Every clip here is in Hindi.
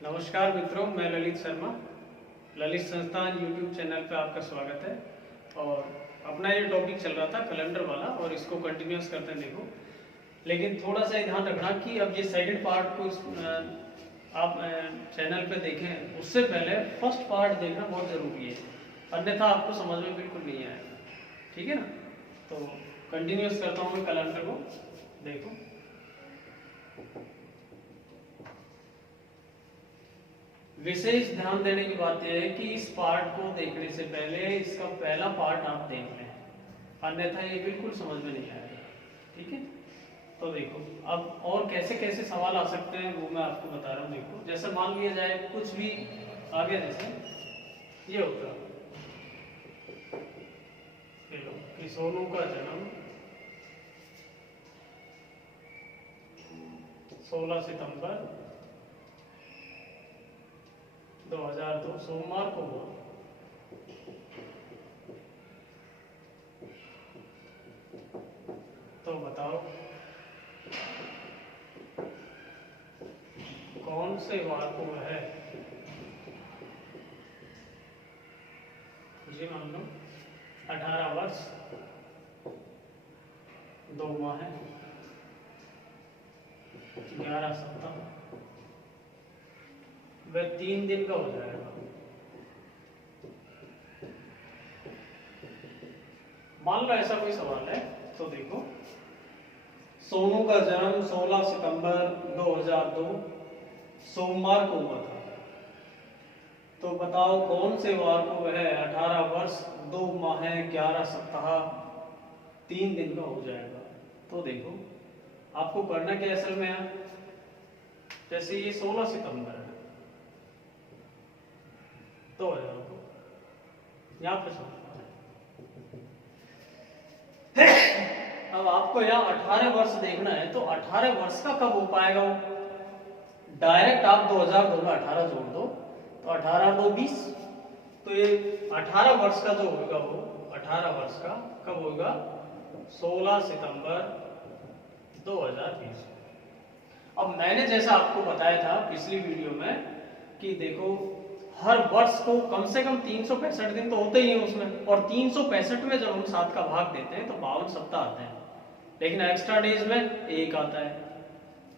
नमस्कार मित्रों, मैं ललित शर्मा। ललित संस्थान यूट्यूब चैनल पे आपका स्वागत है। और अपना ये टॉपिक चल रहा था कैलेंडर वाला और इसको कंटिन्यूस करते हैं। देखो, लेकिन थोड़ा सा ध्यान रखना कि अब ये सेकंड पार्ट को आप चैनल पे देखें उससे पहले फर्स्ट पार्ट देखना बहुत ज़रूरी है, अन्यथा आपको समझ में बिल्कुल नहीं आएगा। ठीक है ना? तो कंटिन्यूस करता हूँ मैं कैलेंडर को। देखो, विशेष ध्यान देने की बात यह है कि इस पार्ट को देखने से पहले इसका पहला पार्ट आप देख लें, अन्यथा ये बिल्कुल समझ में नहीं आएगा। ठीक है? तो देखो, अब और कैसे कैसे सवाल आ सकते हैं वो मैं आपको बता रहा हूँ। देखो, जैसे मान लिया जाए कुछ भी आ गया, जैसे ये होता कि सोनू का जन्म 16 सितंबर 2002 सोमवार को हुआ। तो बताओ कौन से वार को है? जी मान लो 18 वर्ष 2 माह 11 सप्ताह वह 3 दिन का हो जाएगा। मान लो ऐसा कोई सवाल है, तो देखो, सोनू का जन्म 16 सितंबर 2002 सोमवार को हुआ था। तो बताओ कौन से वार को वह 18 वर्ष 2 माह 11 सप्ताह 3 दिन का हो जाएगा। तो देखो, आपको करना क्या असल में है, जैसे ये 16 सितंबर है तो यहाँ पे अब आपको यहाँ 18 वर्ष देखना है, तो 18 वर्ष का कब हो पाएगा वो? डायरेक्ट आप 2002 में 18 जोड़ दो तो 18 2 20। तो ये 18 वर्ष का जो होगा वो 18 वर्ष का कब होगा? 16 सितंबर 2020। अब मैंने जैसा आपको बताया था पिछली वीडियो में कि देखो, हर वर्ष को कम से कम 365 दिन तो होते ही हैं उसमें, और 365 में जब हम 7 का भाग देते हैं तो 52 सप्ताह आते हैं, लेकिन एक्स्ट्रा डेज में एक आता है।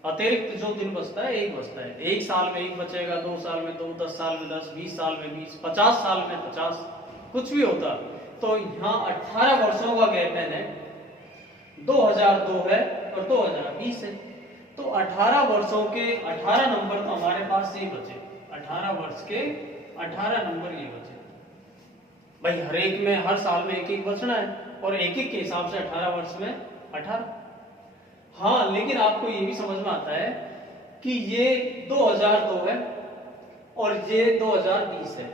अतिरिक्त जो दिन बचता है एक बचता है। 1 साल में 1 बचेगा, 2 साल में 2, 10 साल में 10, 20 साल में 20, 50 साल में 50, कुछ भी होता। तो यहाँ 18 वर्षों का गैप है, 2002 है और 2020 है। तो 18 वर्षों के 18 नंबर तो हमारे पास ही बचे। 18 वर्ष के 18 नंबर ये बचे भाई। हर एक में हर साल में एक एक बचना है, और एक एक के हिसाब से 18 वर्ष में 18। हाँ, लेकिन आपको ये भी समझ में आता है कि ये 2002 है और ये 2020 है।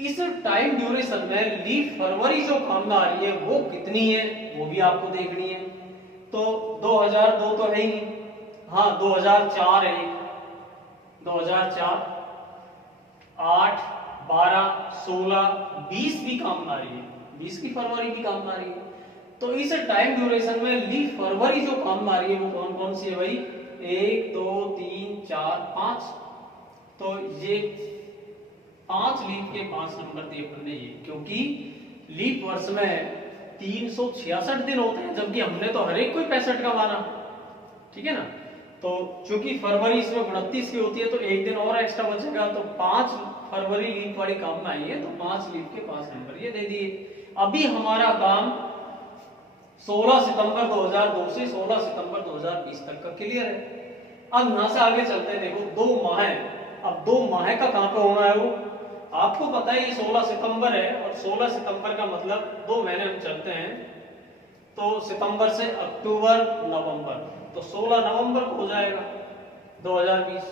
इस टाइम ड्यूरेशन में लीप फरवरी जो काम में आ रही है वो कितनी है वो भी आपको देखनी है। तो 2002 तो है ही, हाँ 2004 है, 2004, 8, 12, 16, 20 भी काम में आ रही है, 20 की फरवरी भी काम में आ रही है। तो इस टाइम ड्यूरेशन में लीप फरवरी जो काम में आ रही है वो कौन कौन सी है भाई? 1, 2, 3, 4, 5। तो ये 5 लीप के 5 नंबर दिए अपन ने ये, क्योंकि लीप वर्ष में 366 दिन होते हैं, जबकि हमने तो हर एक कोई 65 का माना। ठीक है ना? तो चूंकि फरवरी इसमें 29 की होती है तो एक दिन और एक्स्ट्रा बचेगा, तो 5 फरवरी लीप वाली काम में आई है, तो 5 लीप के 5 नंबर ये दे दिए। अभी हमारा काम 16 सितंबर 2002 से 16 सितंबर 2020 तक का क्लियर है। अब यहां से आगे चलते हैं। देखो, 2 माह है। अब 2 माह का कहां पे होना है वो आपको पता है। ये 16 सितंबर है और 16 सितंबर का मतलब 2 महीने हम चलते हैं, तो सितंबर से अक्टूबर नवंबर, तो 16 नवंबर को हो जाएगा 2020।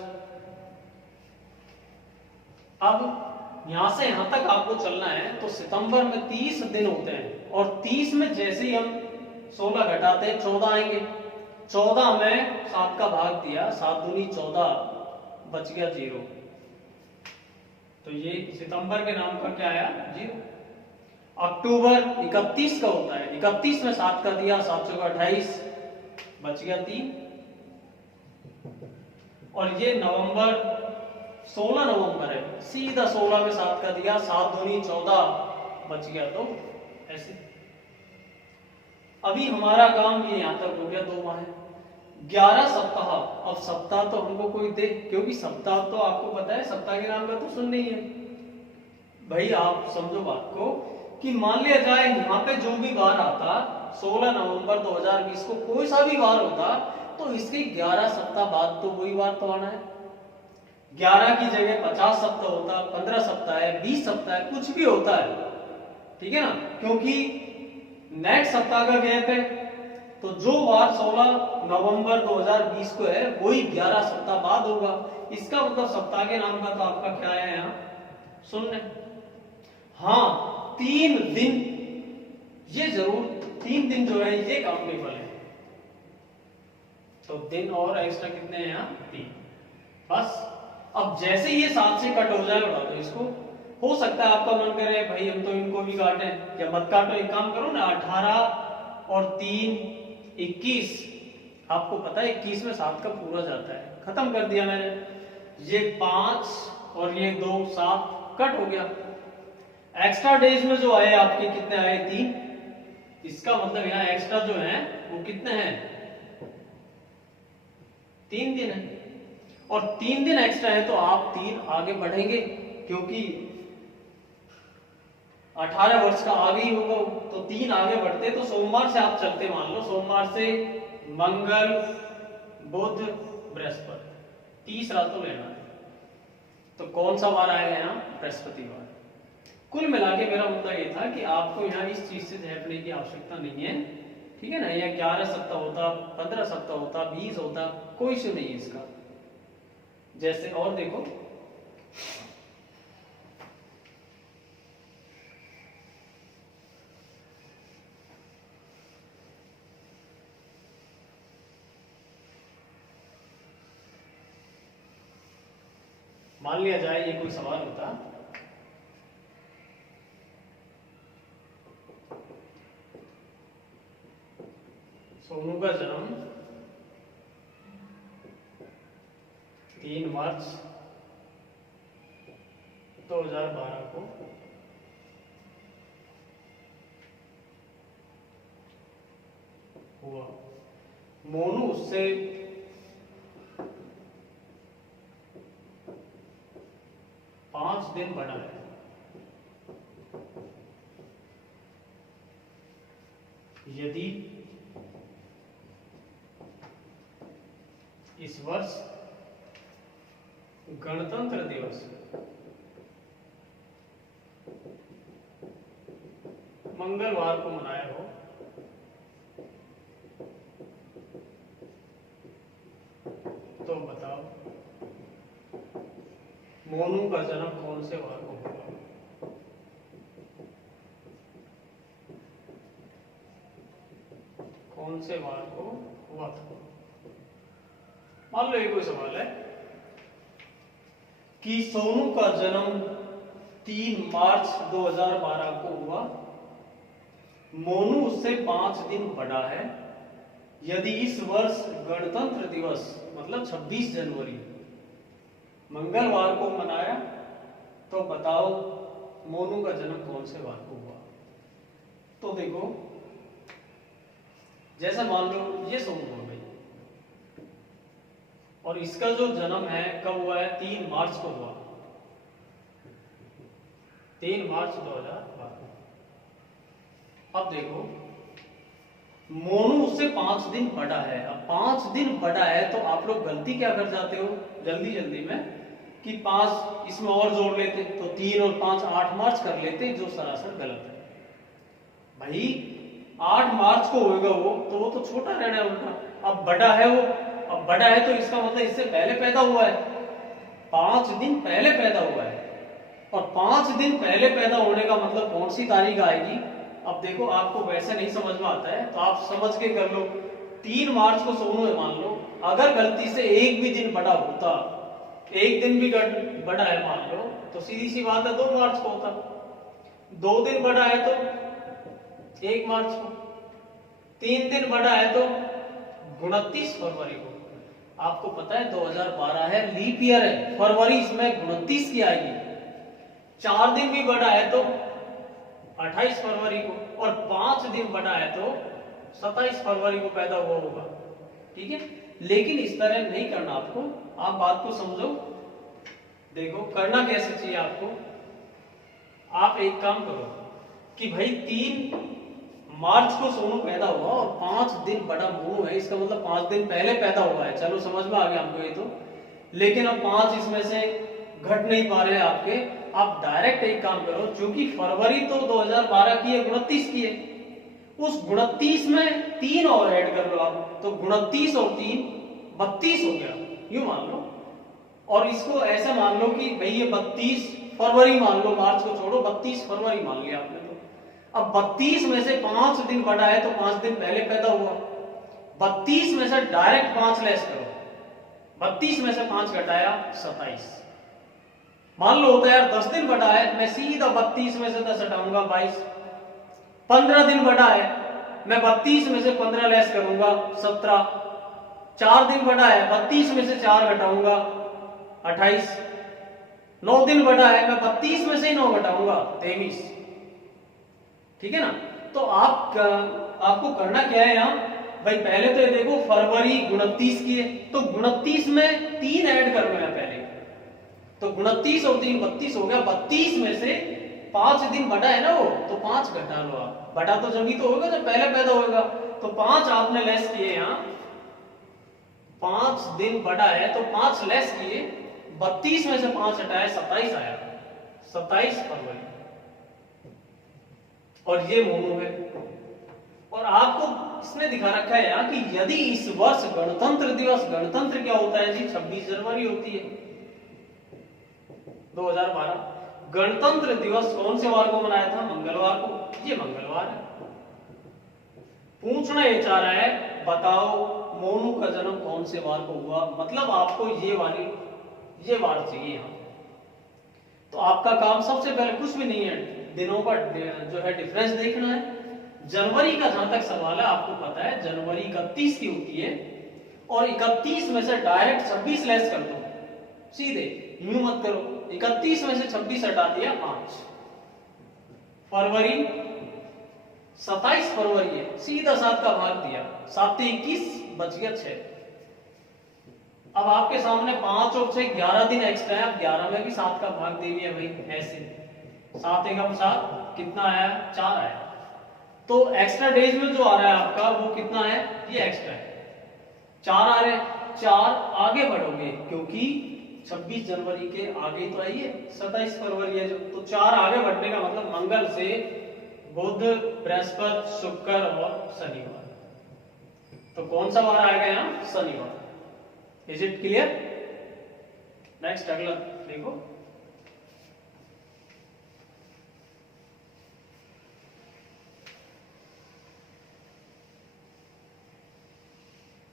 अब यहां से यहां तक आपको चलना है, तो सितंबर में 30 दिन होते हैं, और 30 में जैसे ही हम 16 घटाते हैं 14 आएंगे। 14 में 7 का भाग दिया, 7 दूनी 14, बच गया 0। तो ये सितंबर के नाम का क्या आया? 0। अक्टूबर 31 का होता है, 31 में 7 का दिया, 7 चौका 28, बच गया 3। और ये नवंबर 16 नवंबर है, सीधा 16 में 7 का दिया, 7 दूनी 14 बच गया, तो ऐसे। अभी हमारा काम ये यहां तक हो गया, 2 माह है, 11 सप्ताह। अब सप्ताह तो हमको कोई दे, क्योंकि सप्ताह तो आपको पता है, सप्ताह के नाम का तो सुन नहीं है भाई। आप समझो बात को कि मान लिया जाए यहाँ पे जो भी वार आता 16 नवंबर 2020 को कोई सा भी वार होता, तो इसके 11 सप्ताह बाद तो वही वार तो आना है। 11 की जगह 50 सप्ताह होता, 15 सप्ताह है, 20 सप्ताह है, कुछ भी होता है, ठीक है ना, क्योंकि नेक्स्ट सप्ताह का गैप है। तो जो वार 16 नवंबर 2020 को है वही 11 सप्ताह बाद होगा। इसका मतलब सप्ताह के नाम का तो आपका क्या है यहाँ, शून्य। हाँ, 3 दिन, ये जरूर 3 दिन जो है ये काउंटेबल है। तो दिन और एक्स्ट्रा कितने हैं यहाँ, 3, बस। अब जैसे ये 7 से कट हो जाए उड़ा दो इसको। हो सकता है आपका मन करे भाई हम तो इनको भी काटें, या मत काटो, एक काम करो ना, 18 और 3 21। आपको पता है 21 में 7 का पूरा जाता है, खत्म कर दिया मैंने। ये 5 और ये 2 7 कट हो गया। एक्स्ट्रा डेज में जो आए आपके कितने आए, 3। इसका मतलब यहाँ एक्स्ट्रा जो है वो कितने हैं, 3 दिन है। और 3 दिन एक्स्ट्रा है तो आप 3 आगे बढ़ेंगे, क्योंकि 18 वर्ष का आगे ही होगा, तो 3 आगे बढ़ते। तो सोमवार से आप चलते, मान लो सोमवार से मंगल बुध बृहस्पति, तीसरा तो लेना है। तो कौन सा वार आएगा यहाँ, बृहस्पतिवार। कुल मिला के मेरा मुद्दा ये था कि आपको यहाँ इस चीज से झेपने की आवश्यकता नहीं है, ठीक है ना। या 11 सप्ताह होता, 15 सप्ताह होता, 20 होता, कोई इश्यू नहीं है इसका। जैसे और देखो, मान लिया जाए ये कोई सवाल होता, सोनू का जन्म 3 मार्च 2012 को हुआ। मोनू उससे 5 दिन बड़ा है। यदि इस वर्ष गणतंत्र दिवस मंगलवार को मनाया हो, तो बताओ मोनू का जन्म कौन से वार को हुआ। कौन से वार को हुआ था। मान लो ये कोई सवाल है कि सोनू का जन्म 3 मार्च 2012 को हुआ, मोनू उससे 5 दिन बड़ा है। यदि इस वर्ष गणतंत्र दिवस मतलब 26 जनवरी मंगलवार को मनाया, तो बताओ मोनू का जन्म कौन से वार को हुआ। तो देखो, जैसा मान लो ये सोनू हो गई, और इसका जो जन्म है कब हुआ है, 3 मार्च को हुआ, 3 मार्च 2012। अब देखो मोनू उससे 5 दिन बड़ा है। अब 5 दिन बड़ा है तो आप लोग गलती क्या कर जाते हो जल्दी जल्दी में, कि 5 इसमें और जोड़ लेते, तो 3 और 5 8 मार्च कर लेते, जो सरासर गलत है भाई। 8 मार्च को होगा वो तो छोटा रहना है उनका। अब बड़ा है वो, अब बड़ा है तो इसका मतलब इससे पहले पैदा हुआ है, 5 दिन पहले पैदा हुआ है। और 5 दिन पहले पैदा होने का मतलब कौन सी तारीख आएगी। अब देखो आपको वैसे नहीं समझ में आता है तो आप समझ के कर लो। 3 मार्च को सोनू है मान लो, अगर गलती से एक भी दिन बड़ा होता, एक दिन भी बड़ा है मान लो, तो सीधी सी बात है 2 मार्च को होता। 2 दिन बड़ा है तो 1 मार्च को, 3 दिन बड़ा है तो 29 फरवरी को। आपको पता है 2012 है, लीप ईयर है, फरवरी इसमें 29 की आएगी। 4 दिन भी बढ़ा है तो 28 फरवरी को, और 5 दिन बढ़ा है तो 27 फरवरी को पैदा हुआ होगा। ठीक है, लेकिन इस तरह नहीं करना आपको, आप बात को समझो। देखो करना कैसे चाहिए आपको, आप एक काम करो कि भाई 3 मार्च को सोनू पैदा हुआ और 5 दिन बड़ा मोनू है, इसका मतलब 5 दिन पहले पैदा हुआ है। चलो समझ में आ गया हमको ये तो, लेकिन अब 5 इसमें से घट नहीं पा रहे आपके। आप डायरेक्ट एक काम करो, क्योंकि फरवरी तो 2012 की है, 29 की है, उस 29 में 3 और ऐड कर लो आप, तो 29 और 3 32 हो गया, यूं मान लो। और इसको ऐसा मान लो कि भाई ये 32 फरवरी मान लो, मार्च को छोड़ो, 32 फरवरी मान लिया आपने। तो अब 32 में से 5 दिन बढ़ा है तो 5 दिन पहले पैदा हुआ। 32 में से डायरेक्ट 5 लेस करो, 32 में से 5 घटाया 27। मान लो होता है यार 10 दिन बढ़ा है, मैं सीधा 32 में से 10 हटाऊंगा 22। 15 दिन बढ़ा है, मैं 32 में से 15 लेस करूंगा 17। 4 दिन बढ़ा है, 32 में से 4 घटाऊंगा 28। 9 दिन बढ़ा है, मैं 32 में से ही 9 घटाऊंगा 23। ठीक है ना। तो आपको करना क्या है यहाँ भाई, पहले तो ये देखो फरवरी 29 की है, तो 29 में 3 ऐड कर लो पहले, तो 29 और 3 32 हो गया। 32 में से 5 दिन बढ़ा है ना वो, तो 5 घटा लो आप। बढ़ा तो जब ही तो होगा जब पहले पैदा होगा, तो 5 आपने लेस किए यहाँ, 5 दिन बढ़ा है तो 5 लेस किए, 32 में से 5 हटाए 27 आया, 27 फरवरी। और ये मोनू है। और आपको इसमें दिखा रखा है यहाँ कि यदि इस वर्ष गणतंत्र दिवस, गणतंत्र क्या होता है जी, 26 जनवरी होती है 2012। गणतंत्र दिवस कौन से वार को मनाया था, मंगलवार को, ये मंगलवार है। पूछना ये चाह रहा है बताओ मोनू का जन्म कौन से वार को हुआ, मतलब आपको ये वार चाहिए यहाँ। तो आपका काम सबसे पहले कुछ भी नहीं है, दिनों का जो है डिफरेंस देखना है। जनवरी का जहां तक सवाल है, आपको पता है जनवरी 31 की होती है, और 31 में से डायरेक्ट 26 लेस कर दो सीधे, यूं मत करो। 31 में से 26 हटा दिया 5। फरवरी 27 फरवरी है, सीधा 7 का भाग दिया, 7 से 21 बच गया 6। अब आपके सामने 5 और 6 11 दिन एक्स्ट्रा है, अब 11 में भी 7 का भाग दे दिया भाई, ऐसे 7 एकम 7 कितना आया, 4 आया। तो एक्स्ट्रा डेज में जो आ रहा है आपका वो कितना है, ये एक्स्ट्रा है, 4 आ रहे हैं। 4 आगे बढ़ोगे क्योंकि 26 जनवरी के आगे तो आइए 27 फरवरी है जो, तो 4 आगे बढ़ने का मतलब मंगल से बुध, बृहस्पति, शुक्र और शनिवार। तो कौन सा वार आएगा यहाँ, शनिवार। Is it clear. नेक्स्ट अगला देखो।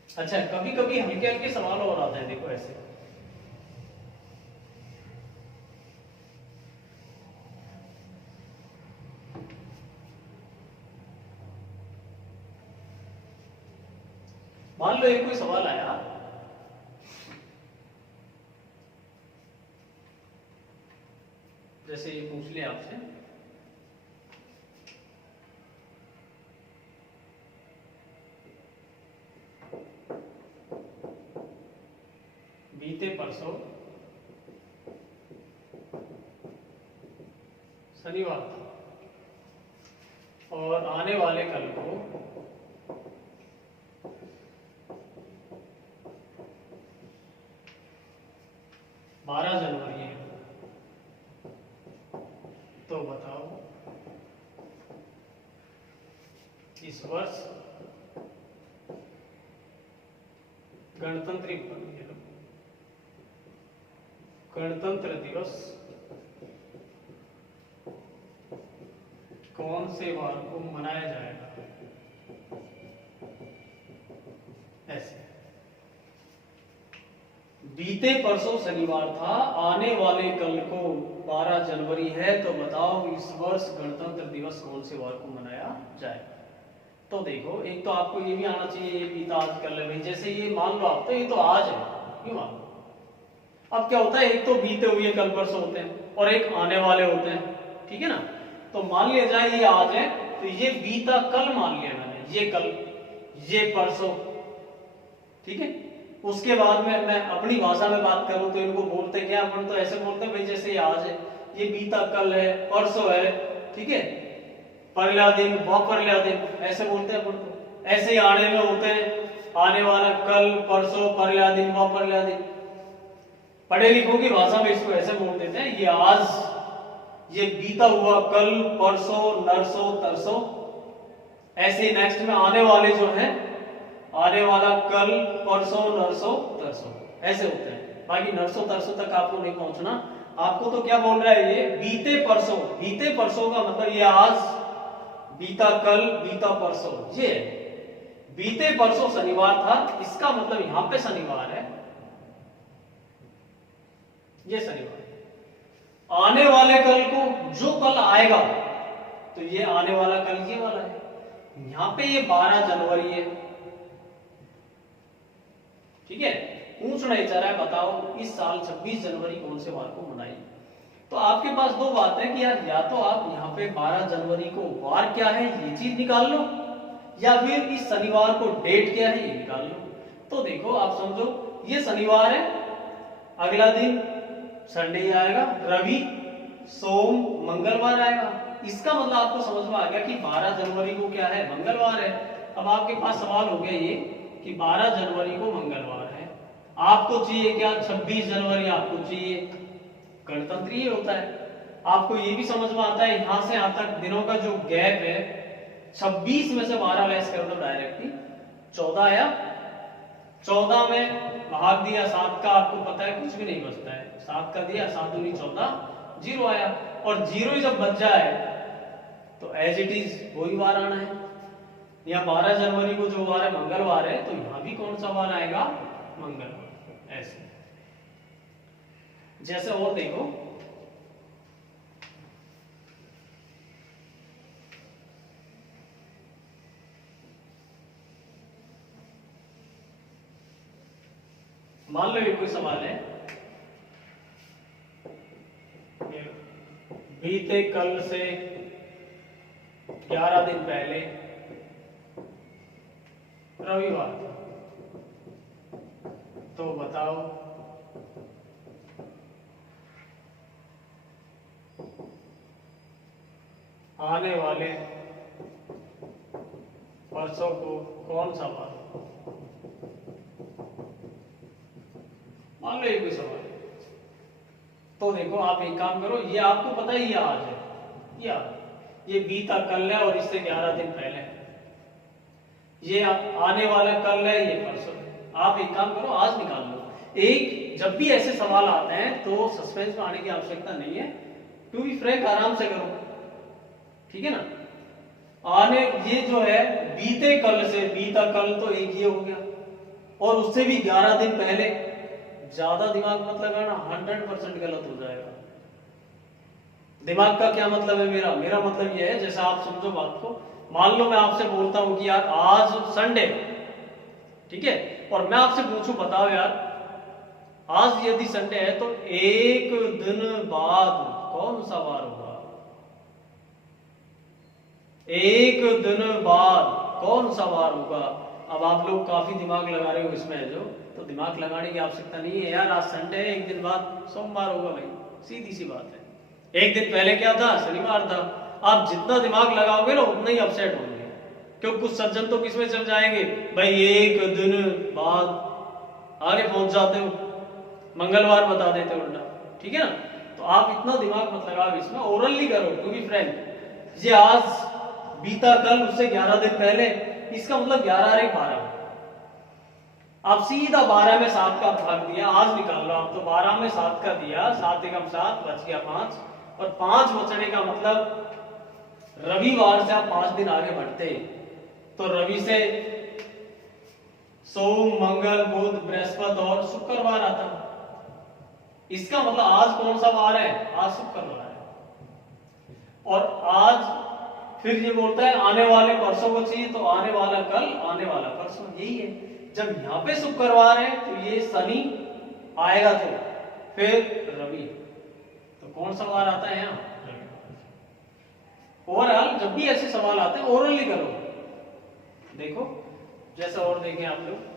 अच्छा, कभी कभी हल्के हल्के सवाल और आते हैं, देखो ऐसे। मान लो एक कोई सवाल आया, जैसे ये पूछ लिया आपसे, बीते परसों शनिवार था और आने वाले कल को 12 जनवरी है, तो बताओ इस वर्ष गणतंत्र दिवस कौन से वार को मनाया जाएगा। ऐसे बीते परसों शनिवार था, आने वाले कल को 12 जनवरी है, तो बताओ इस वर्ष गणतंत्र दिवस कौन से वार को मनाया जाएगा। तो देखो एक तो आपको ये भी आना चाहिए, ये बीता आज कल है भाई, जैसे ये मान लो आप, तो ये तो आज है, क्यों मान लो। अब क्या होता है, एक तो बीते हुए कल परसों होते हैं और एक आने वाले होते हैं, ठीक है ना। तो मान लिया जाए ये आज है, तो ये बीता कल मान लिया मैंने, ये कल, ये परसों, ठीक है। उसके बाद में मैं अपनी भाषा में बात करूं तो इनको बोलते क्या, अपन तो ऐसे बोलते हैं भाई जैसे ये आज है, ये बीता कल है, परसों है, ठीक है, परला दिन, परला दिन, ऐसे बोलते हैं अपन तो। ऐसे ही आने में होते हैं, आने वाला कल, परसों, परला दिन, परला दिन। पढ़े लिखों की भाषा में इसको ऐसे बोल देते हैं, ये आज, ये बीता हुआ कल, परसों, नरसों, तरसों। ऐसे ही नेक्स्ट में आने वाले जो है, आने वाला कल, परसों, नरसों, तरसों, ऐसे होते हैं। बाकी नरसों तरसों तक आपको नहीं पहुंचना। आपको तो क्या बोल रहा है, ये बीते परसों, बीते परसों का मतलब ये आज, बीता कल, बीता परसों, ये बीते परसों शनिवार था, इसका मतलब यहां पे शनिवार है, ये शनिवार। आने वाले कल को, जो कल आएगा, तो ये आने वाला कल ये वाला है। यहां पे ये 12 जनवरी है, ठीक है। पूछना ही चाह रहा है, बताओ इस साल 26 जनवरी कौन से वार को मनाई। तो आपके पास दो बात है कि यार, या तो आप यहाँ पे 12 जनवरी को वार क्या है ये चीज निकाल लो, या फिर इस शनिवार को डेट क्या है ये निकाल लो। तो देखो आप समझो, ये शनिवार है, अगला दिन संडे आएगा, रवि, सोम, मंगलवार आएगा। इसका मतलब आपको समझ में आ गया कि 12 जनवरी को क्या है, मंगलवार है। अब आपके पास सवाल हो गया ये कि 12 जनवरी को मंगलवार है, आपको चाहिए क्या, 26 जनवरी आपको चाहिए, गणतंत्र ही होता है। आपको ये भी समझ में आता है, यहां से यहां तक दिनों का जो गैप है, 26 में से 12 लेस कर दो डायरेक्टली, 14 आया। 14 में भाग दिया 7 का, आपको पता है कुछ भी नहीं बचता है, 7 का दिया, 7 दूनी 14, 0 आया। और 0 जब बच जाए तो एज इट इज वही वार आना है। यहाँ 12 जनवरी को जो वार है मंगलवार है, तो यहां भी कौन सा वार आएगा, मंगलवार। ऐसे जैसे और देखो, मान लो ये कोई सवाल है, बीते कल से 11 दिन पहले रविवार था, तो बताओ आने वाले परसों को कौन सा वार। मान लो ये कोई सवाल है, तो देखो आप एक काम करो, ये आपको पता ही ये आज है, ये बीता कल है और इससे 11 दिन पहले है, ये आने वाला कल है, ये परसों है। आप एक काम करो, आज निकाल लो। एक, जब भी ऐसे सवाल आते हैं तो सस्पेंस में आने की आवश्यकता नहीं है, टू बी फ्रैंक आराम से करो, ठीक है ना। आने, ये जो है बीते कल से, बीता कल तो एक ये हो गया, और उससे भी 11 दिन पहले। ज्यादा दिमाग मत लगाना, 100% गलत हो जाएगा। दिमाग का क्या मतलब है, मेरा मतलब ये है, जैसा आप समझो बात को। मान लो मैं आपसे बोलता हूं कि यार आज संडे, ठीक है, और मैं आपसे पूछूं बताओ यार आज यदि संडे है तो एक दिन बाद कौन सा वार होगा, एक दिन बाद कौन सा वार होगा। अब आप लोग काफी दिमाग लगा रहे हो इसमें, जो तो दिमाग लगाने की आवश्यकता नहीं है यार, आज संडे है, एक दिन बाद सोमवार होगा भाई, सीधी सी बात है। एक दिन पहले क्या था, शनिवार था। आप जितना दिमाग लगाओगे ना उतना ही अपसेट होंगे, क्योंकि कुछ सज्जन तो किसमें चल जाएंगे भाई, एक दिन बाद, आगे पहुंच जाते हो, मंगलवार बता देते हो उल्टा, ठीक है ना। तो आप इतना दिमाग मत लगाओ इसमें, ओरली करो, टू बी फ्रैंक। ये आज बीता कल, उससे 11 दिन पहले, इसका मतलब 11 और 1 12। आप सीधा 12 में 7 का भाग दिया, आज निकाल लो आप, तो 12 में 7 का दिया, 7 एकम 7, बच गया 5, और 5 बचने का मतलब रविवार से आप 5 दिन आगे बढ़ते, तो रवि से सोम, मंगल, बुध, बृहस्पति और शुक्रवार आता। इसका मतलब आज कौन सा वार है, आज शुक्रवार है। और आज फिर ये बोलता है आने वाले परसों को चाहिए, तो आने वाला कल, आने वाला परसों, यही है। जब यहाँ पे शुक्रवार है तो ये शनि आएगा, तो फिर रवि, तो कौन सा वार आता है यहाँ? ओवरऑल जब भी ऐसे सवाल आते हैं ओरली करो। देखो जैसा और देखें आप लोग,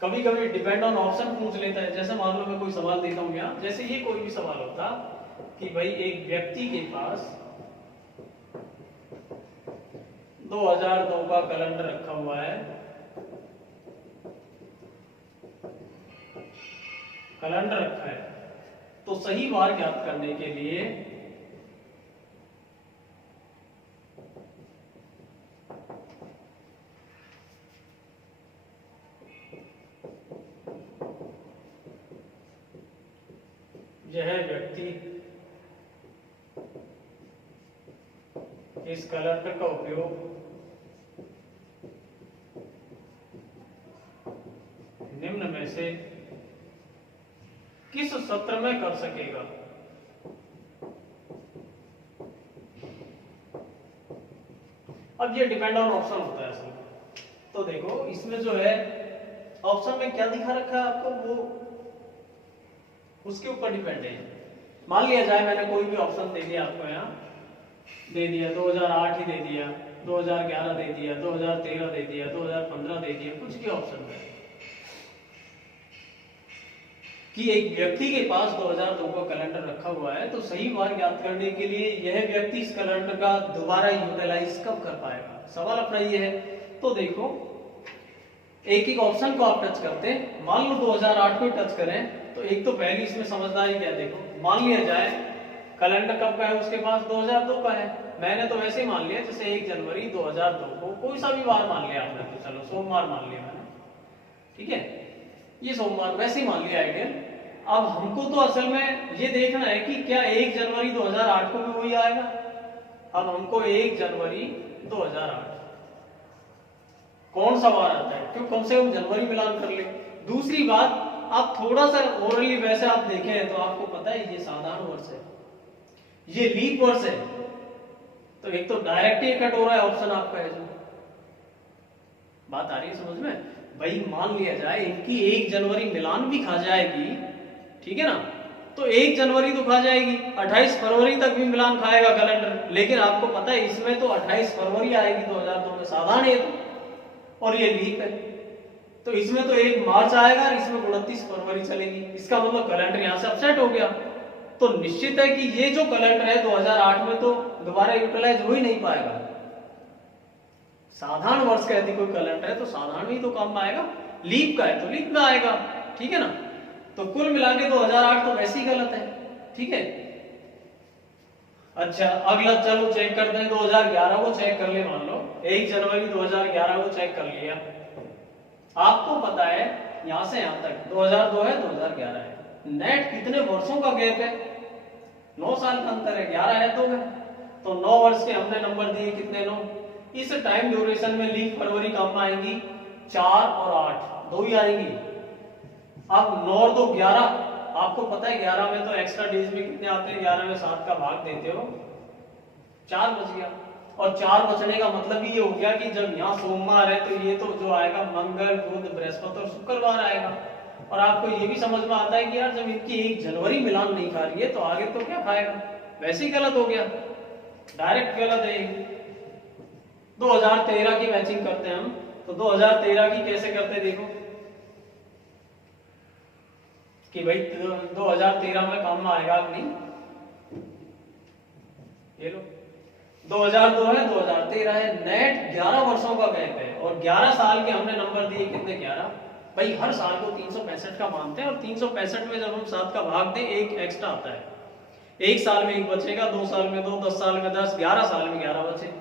कभी कभी डिपेंड ऑन ऑप्शन पूछ लेता है। जैसे मान लो मैं कोई सवाल देता हूं यहाँ, जैसे ये कोई भी सवाल होता कि भाई एक व्यक्ति के पास 2002 का कैलेंडर रखा हुआ है, कैलेंडर रखा है, तो सही वार ज्ञात करने के लिए यह व्यक्ति इस कैलेंडर का उपयोग निम्न में से किस सत्र में कर सकेगा? अब ये डिपेंड ऑन ऑप्शन होता है असल। तो देखो इसमें जो है ऑप्शन में क्या दिखा रखा है आपको, वो उसके ऊपर डिपेंड है। मान लिया जाए मैंने कोई भी ऑप्शन दे दिया आपको, यहाँ दे दिया 2008 ही दे दिया, 2011 दे दिया, 2013 दे दिया, 2015 दे दिया, कुछ भी ऑप्शन है कि एक व्यक्ति के पास 2002 का कैलेंडर रखा हुआ है, तो सही वार ज्ञात करने के लिए यह व्यक्ति इस कैलेंडर का दोबारा यूटिलाइज कब कर पाएगा, सवाल अपना ये है। तो देखो एक एक ऑप्शन को आप टच करते हैं, मान लो 2008 को टच करें, तो एक तो पहली इसमें समझदारी क्या, देखो मान लिया जाए कैलेंडर कब का है उसके पास, 2002 का है। मैंने तो वैसे ही मान लिया जैसे 1 जनवरी 2002 को कोई सा भी वार मान लिया आपने, तो चलो सोमवार मान लिया मैंने, ठीक है, ये सोमवार वैसे ही मान लिया आइडियल। अब हमको तो असल में ये देखना है कि क्या 1 जनवरी 2008 को भी वही आएगा। अब हमको 1 जनवरी 2008 कौन सा वार आता है, क्यों कम से कम जनवरी मिलान कर ले। दूसरी बात, आप थोड़ा सा ओरली वैसे आप देखें तो आपको पता है ये साधारण वर्ष है, ये लीप वर्ष है, तो एक तो डायरेक्ट ही कट हो रहा है ऑप्शन आपका है। जो बात आ रही है समझ में भाई, मान लिया जाए इनकी 1 जनवरी मिलान भी खा जाएगी, ठीक है ना, तो 1 जनवरी तो खा जाएगी, 28 फरवरी तक भी मिलान खाएगा कैलेंडर, लेकिन आपको पता है इसमें तो 28 फरवरी आएगी 2002 में, साधारण है तो, और ये लीप है, तो इसमें तो 1 मार्च आएगा और इसमें 29 फरवरी चलेगी। इसका मतलब कैलेंडर यहां से अपसेट हो गया। तो निश्चित है कि ये जो कैलेंडर है 2008 में तो दोबारा यूटिलाइज हो ही नहीं पाएगा। साधारण वर्ष का यदि कोई कैलेंडर है तो साधारण ही तो काम में आएगा, लीप का है तो लीप में आएगा, ठीक है ना। तो कुल मिला के 2008 तो वैसे ही गलत है, ठीक है। अच्छा अगला चलो चेक करते हैं, 2011 को चेक कर ले, मान लो 1 जनवरी 2011 को चेक कर लिया। आपको पता है यहां से यहां तक 2002 है, 2011 है, नेट कितने वर्षों का गैप है, 9 साल का अंतर है, 11 है 2 है, तो 9 वर्ष के हमने नंबर दिए कितने, 9। इस टाइम ड्यूरेशन में लीप फरवरी कम में आएंगी, 4 और 8 दो ही आएंगी। अब 9 और 2 11, आपको पता है 11 में तो एक्स्ट्रा डेज भी कितने आते हैं, 11 में 7 का भाग देते हो, 4 बच गया। और 4 बचने का मतलब ये हो गया कि जब यहाँ सोमवार है तो ये तो जो आएगा मंगल बुध बृहस्पति और शुक्रवार आएगा। और आपको ये भी समझ में आता है कि यार जब इनकी 1 जनवरी मिलान नहीं खा रही है तो आगे तो क्या खाएगा, वैसे ही गलत हो गया, डायरेक्ट गलत है। 2013 की मैचिंग करते हैं हम, तो 2013 की कैसे करते देखो कि भाई 2013 में काम में आएगा कि नहीं, ये लो 2002 है, 2013 है, नेट 11 वर्षों का गैप है और 11 साल के हमने नंबर दिए कितने, 11। भाई हर साल को 365 का मानते हैं और 365 में जब हम 7 का भाग दें 1 एक्स्ट्रा आता है, 1 साल में 1 बचेगा, 2 साल में 2, 10 साल में 10, 11 साल में 11 बचे।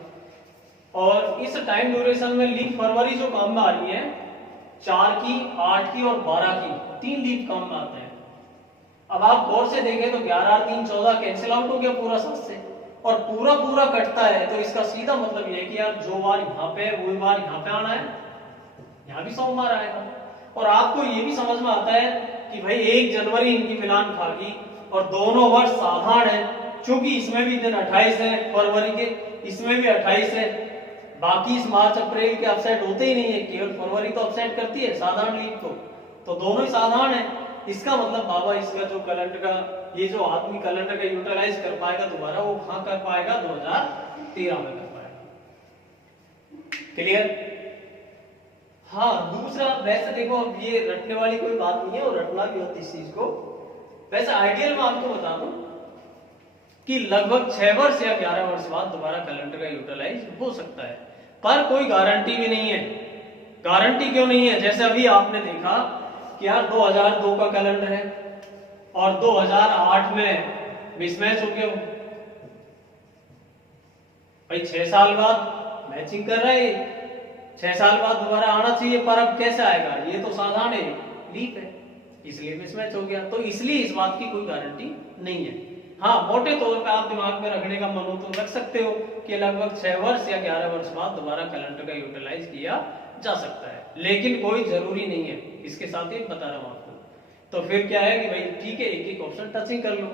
और इस टाइम ड्यूरेशन में लीप फरवरी जो काम में आ रही है, 4 की, 8 की और 12 की, 3 लीप काम में आते हैं। अब आप गौर से देखें तो 11 3 14 कैंसिल आउट हो गया पूरा 7 से, और पूरा पूरा कटता है, तो इसका सीधा मतलब ये है कि यार जो बार यहाँ पे वो बार यहाँ पे आना है, यहाँ भी सोमवार आएगा। और आपको ये भी समझ में आता है कि भाई 1 जनवरी इनकी मिलान खागी और दोनों वर्ष साधारण है, क्योंकि इसमें भी दिन 28 है फरवरी के, इसमें भी 28 है, बाकी इस मार्च अप्रैल के अपसेट होते ही नहीं है, केवल फरवरी तो अपसेट करती है साधारण लीप को, तो दोनों ही साधारण है। इसका मतलब बाबा इसका जो कैलेंडर का ये जो आदमी कैलेंडर का यूटिलाइज कर पाएगा दोबारा, वो कहां कर पाएगा, 2013 में कर पाएगा। क्लियर? हाँ, दूसरा वैसे देखो अब ये रटने वाली कोई बात नहीं है और रटना भी होती इस चीज को। वैसे आइडियल में आपको बता दूं कि लगभग 6 वर्ष या 11 वर्ष बाद दोबारा कैलेंडर का यूटिलाइज हो सकता है, पर कोई गारंटी भी नहीं है। गारंटी क्यों नहीं है? जैसे अभी आपने देखा कि यार 2002 का कैलेंडर है और 2008 में मिसमैच हो गया, भाई 6 साल बाद मैचिंग कर रहा है, 6 साल बाद दोबारा आना चाहिए, पर अब कैसे आएगा? ये तो साधारण है, लीप है, इसलिए मिसमैच हो गया। तो इसलिए इस बात की कोई गारंटी नहीं है। हाँ, मोटे तौर पे आप दिमाग में रखने का मन हो तो रख सकते हो कि लगभग 6 वर्ष या 11 वर्ष बाद दोबारा कैलेंडर का यूटिलाइज किया जा सकता है, लेकिन कोई जरूरी नहीं है। इसके साथ ही बता रहा हूं आपको। तो फिर क्या है कि भाई ठीक है, एक एक ऑप्शन टचिंग कर लो,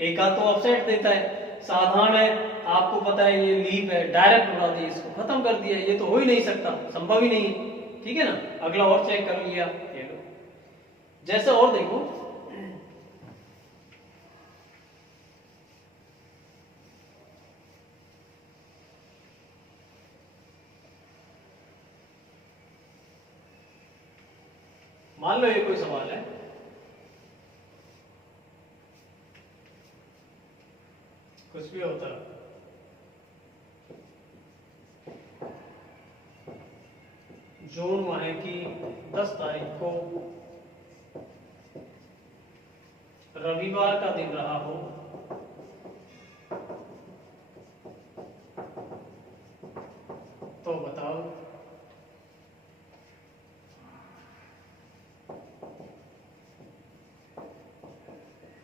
एक आध तो ऑफसेट देता है, साधारण है, आपको पता है ये लीप है, डायरेक्ट उड़ा दिया, इसको खत्म कर दिया, ये तो हो ही नहीं सकता, संभव ही नहीं है। ठीक है ना? अगला और चेक कर लिया, ये लो। जैसे और देखो, मान लो ये कोई सवाल है, कुछ भी होता है, जून माह की 10 तारीख को रविवार का दिन रहा हो, तो बताओ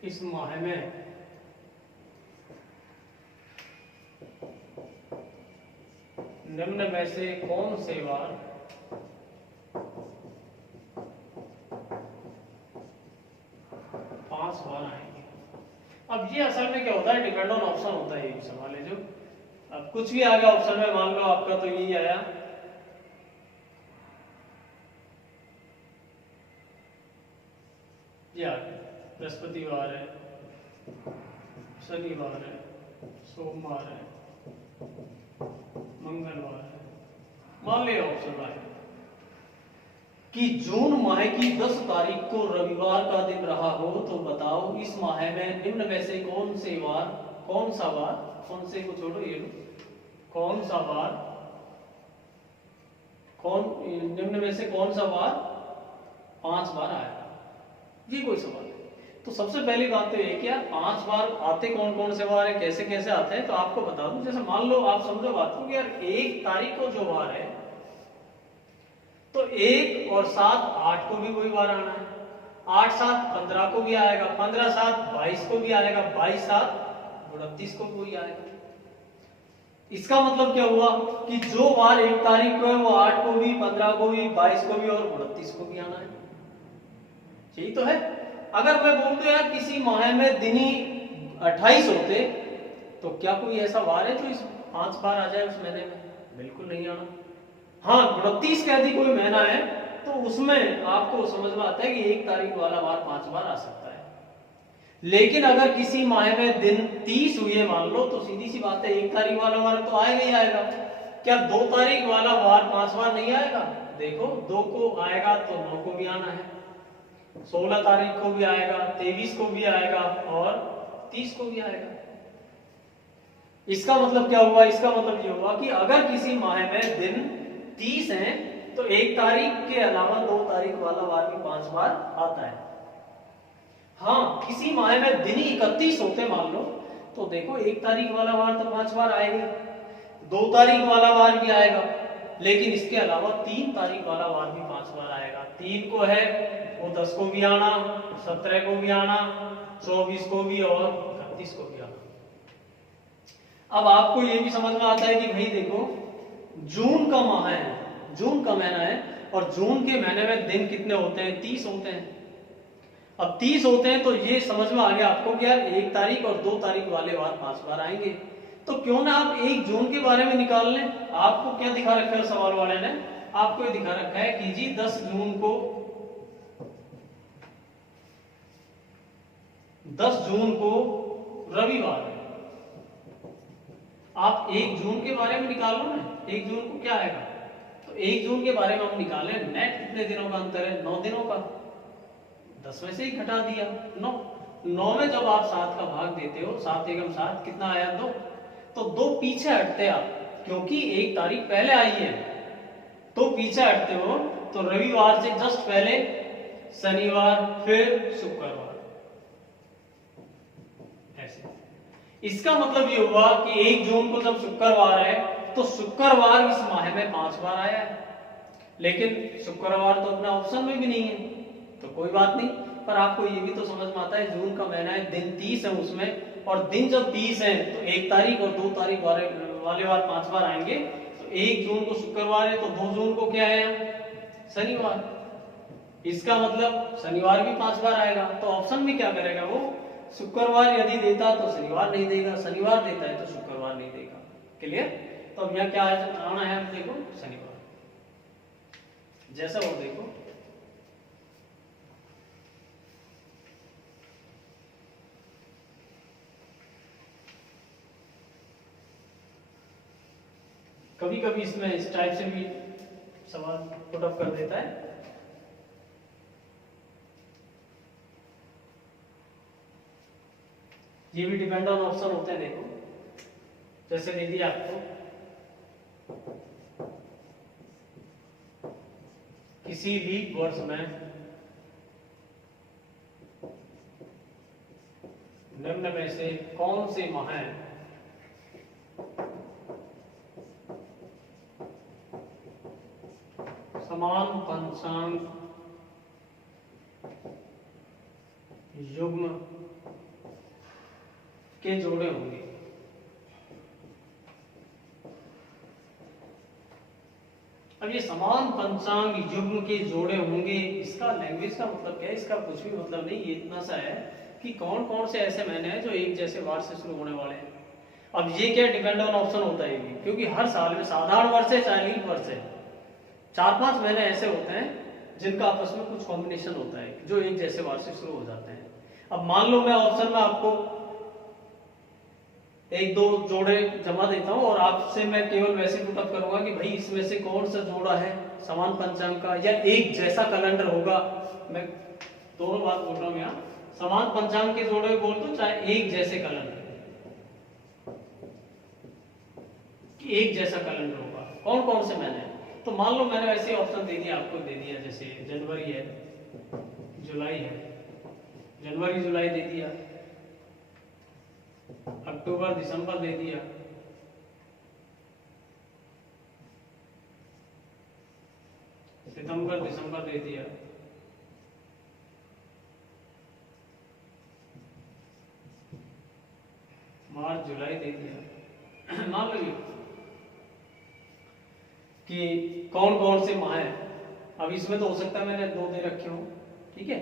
इस माह में निम्न में से कौन से वार 5 बार आएंगे। अब ये असल में क्या होता है, डिपेंड ऑन ऑप्शन होता है, ये सवाल है जो। अब कुछ भी आ गया ऑप्शन में, मान लो आपका तो यही आया, ये आ गया बृहस्पतिवार है, शनिवार है, सोमवार है, मंगलवार है। मान लिया ऑप्शन आया कि जून माह की 10 तारीख को रविवार का दिन रहा हो, तो बताओ इस माह में निम्न में से कौन से वार, कौन सा वार, कौन से को छोड़ो ये लो, कौन सा वार, कौन निम्न में से कौन सा वार 5 बार आएगा। ये कोई सवाल है। तो सबसे पहली बात तो ये क्या 5 बार आते कौन कौन से वार है, कैसे कैसे आते हैं, तो आपको बता दूं। जैसे मान लो आप समझो बात को कि यार 1 तारीख को जो वार है, तो 1 और 7 8 को भी वही वार आना है, 8 7 15 को भी आएगा, 15 7 22 को भी आएगा, 22 7 29 को भी वही आएगा। इसका मतलब क्या हुआ कि जो वार 1 तारीख को है वो 8 को भी, 15 को भी, 22 को भी और 29 को भी आना है। यही तो है। अगर मैं बोल दूं यार किसी माह में दिन ही 28 होते, तो क्या कोई ऐसा वार है जो इस 5 बार आ जाए उस महीने में? बिल्कुल नहीं आना। हाँ, 29 का यदि कोई महीना है तो उसमें आपको समझ में आता है कि 1 तारीख वाला वार 5 बार आ सकता है। लेकिन अगर किसी माह में दिन 30 हुए मान लो, तो सीधी सी बात है 1 तारीख वाला वार तो आएगा ही आएगा। क्या 2 तारीख वाला वार 5 बार नहीं आएगा? देखो 2 को आएगा तो 9 को भी आना है, 16 तारीख को भी आएगा, 23 को भी आएगा और 30 को भी आएगा। इसका मतलब क्या हुआ? इसका मतलब ये हुआ कि अगर किसी माह में दिन 30 है तो 1 तारीख के अलावा 2 तारीख वाला वार भी 5 बार आता है। हाँ, किसी माह में दिन ही 31 होते मान लो, तो देखो 1 तारीख वाला वार तो 5 बार आएगा, 2 तारीख वाला वार भी आएगा, लेकिन इसके अलावा 3 तारीख वाला वार भी 5 बार आएगा। 3 को है वो 10 को भी आना, 17 को भी आना, 24 को भी और 31 को भी आना। अब आपको ये भी समझ में आता है कि भाई देखो जून का माह है, जून का महीना है और जून के महीने में दिन कितने होते हैं? 30 होते हैं। अब 30 होते हैं तो ये समझ में आ गया आपको कि यार 1 तारीख और 2 तारीख वाले बार 5 बार आएंगे, तो क्यों ना आप 1 जून के बारे में निकाल लें। आपको क्या दिखा रखा है सवाल वाले ने, आपको ये दिखा रखा है कि जी 10 जून को 10 जून को रविवार है। आप 1 जून के बारे में निकालो ना, 1 जून को क्या आएगा, तो 1 जून के बारे में हम निकालें, नेट कितने दिनों का अंतर है, 9 दिनों का, 10 में से ही घटा दिया 9, 9 में जब आप 7 का भाग देते हो, 7 एकम 7 कितना आया 2, तो 2 पीछे हटते आप, क्योंकि 1 तारीख पहले आई है, तो पीछे हटते हो, तो रविवार से जस्ट पहले शनिवार, फिर शुक्रवार, ऐसे। इसका मतलब ये हुआ कि 1 जून को जब शुक्रवार है तो शुक्रवार इस माह में 5 बार आया है, लेकिन शुक्रवार तो अपना ऑप्शन में भी नहीं है, तो कोई बात नहीं। पर आपको ये भी तो समझ में आता है जून का महीना है, दिन 30 है उसमें, और दिन जब 30 है तो 1 तारीख और 2 तारीख वाले बार 5 बार आएंगे, तो 1 जून को शुक्रवार है तो 2 जून को क्या है, शनिवार। इसका मतलब शनिवार भी 5 बार आएगा, तो ऑप्शन में क्या करेगा वो, शुक्रवार यदि देता तो शनिवार नहीं देगा, शनिवार देता है तो शुक्रवार नहीं देगा। क्लियर। तो अब यहाँ क्या आना है, अब देखो शनिवार जैसा वो देखो, कभी कभी इसमें इस टाइप से भी सवाल पुट अप कर देता है। ये भी डिपेंड ऑन ऑप्शन होते हैं, देखो जैसे दे दिया आपको किसी भी वर्ष में निम्न में से कौन से माह समान पंचांग युग्म के जोड़े होंगे। अब ये समान पंचांग युग्म के जोड़े होंगे, इसका लैंग्वेज का मतलब क्या है, इसका कुछ भी मतलब नहीं, ये इतना सा है कि कौन कौन से ऐसे महीने हैं जो एक जैसे वार से शुरू होने वाले हैं। अब ये क्या डिपेंड ऑन ऑप्शन होता है, क्योंकि हर साल में साधारण वर्ष है चाहे लीप वर्ष है, 4-5 महीने ऐसे होते हैं जिनका आपस में कुछ कॉम्बिनेशन होता है जो एक जैसे वार से शुरू हो जाते हैं। अब मान लो मैं ऑप्शन में आपको 1-2 जोड़े जमा देता हूं और आपसे मैं केवल वैसे पुटअप करूंगा कि भाई इसमें से कौन सा जोड़ा है समान पंचांग का या एक जैसा कैलेंडर होगा। मैं दोनों बात बोल रहा हूं, यहाँ समान पंचांग के जोड़े बोल दो चाहे एक जैसे कैलेंडर, कि एक जैसा कैलेंडर होगा, कौन कौन से महीने। तो मान लो मैंने वैसे ऑप्शन दे दिया, आपको दे दिया, जैसे जनवरी है, जुलाई है, जनवरी जुलाई दे दिया, अक्टूबर दिसंबर दे दिया, सितंबर दिसंबर दे दिया, मार्च जुलाई दे दिया। मान लो कि कौन कौन से माह है। अब इसमें तो हो सकता है मैंने 2 दे रखे हो, ठीक है,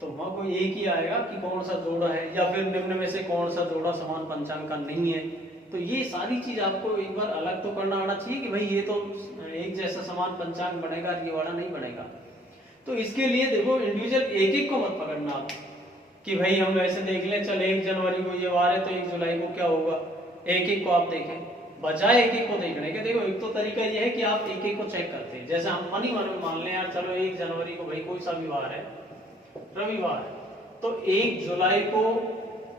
तो वहां कोई एक ही आएगा कि कौन सा जोड़ा है या फिर निम्न में से कौन सा जोड़ा समान पंचांग का नहीं है। तो ये सारी चीज आपको एक बार अलग तो करना आना चाहिए कि भाई ये तो एक जैसा समान पंचांग बनेगा, ये वाला नहीं बनेगा। तो इसके लिए देखो इंडिविजुअल एक एक को मत पकड़ना आप कि भाई हम ऐसे देख लें, चल 1 जनवरी को ये वार है तो 1 जुलाई को क्या होगा, एक एक को आप देखें, बजाय एक एक को देखने के। देखो एक तो तरीका ये है कि आप एक एक को चेक करते हैं, जैसे हम मनी मन में मान लें यार चलो 1 जनवरी को भाई कोई सा भी वार है, रविवार, तो 1 जुलाई को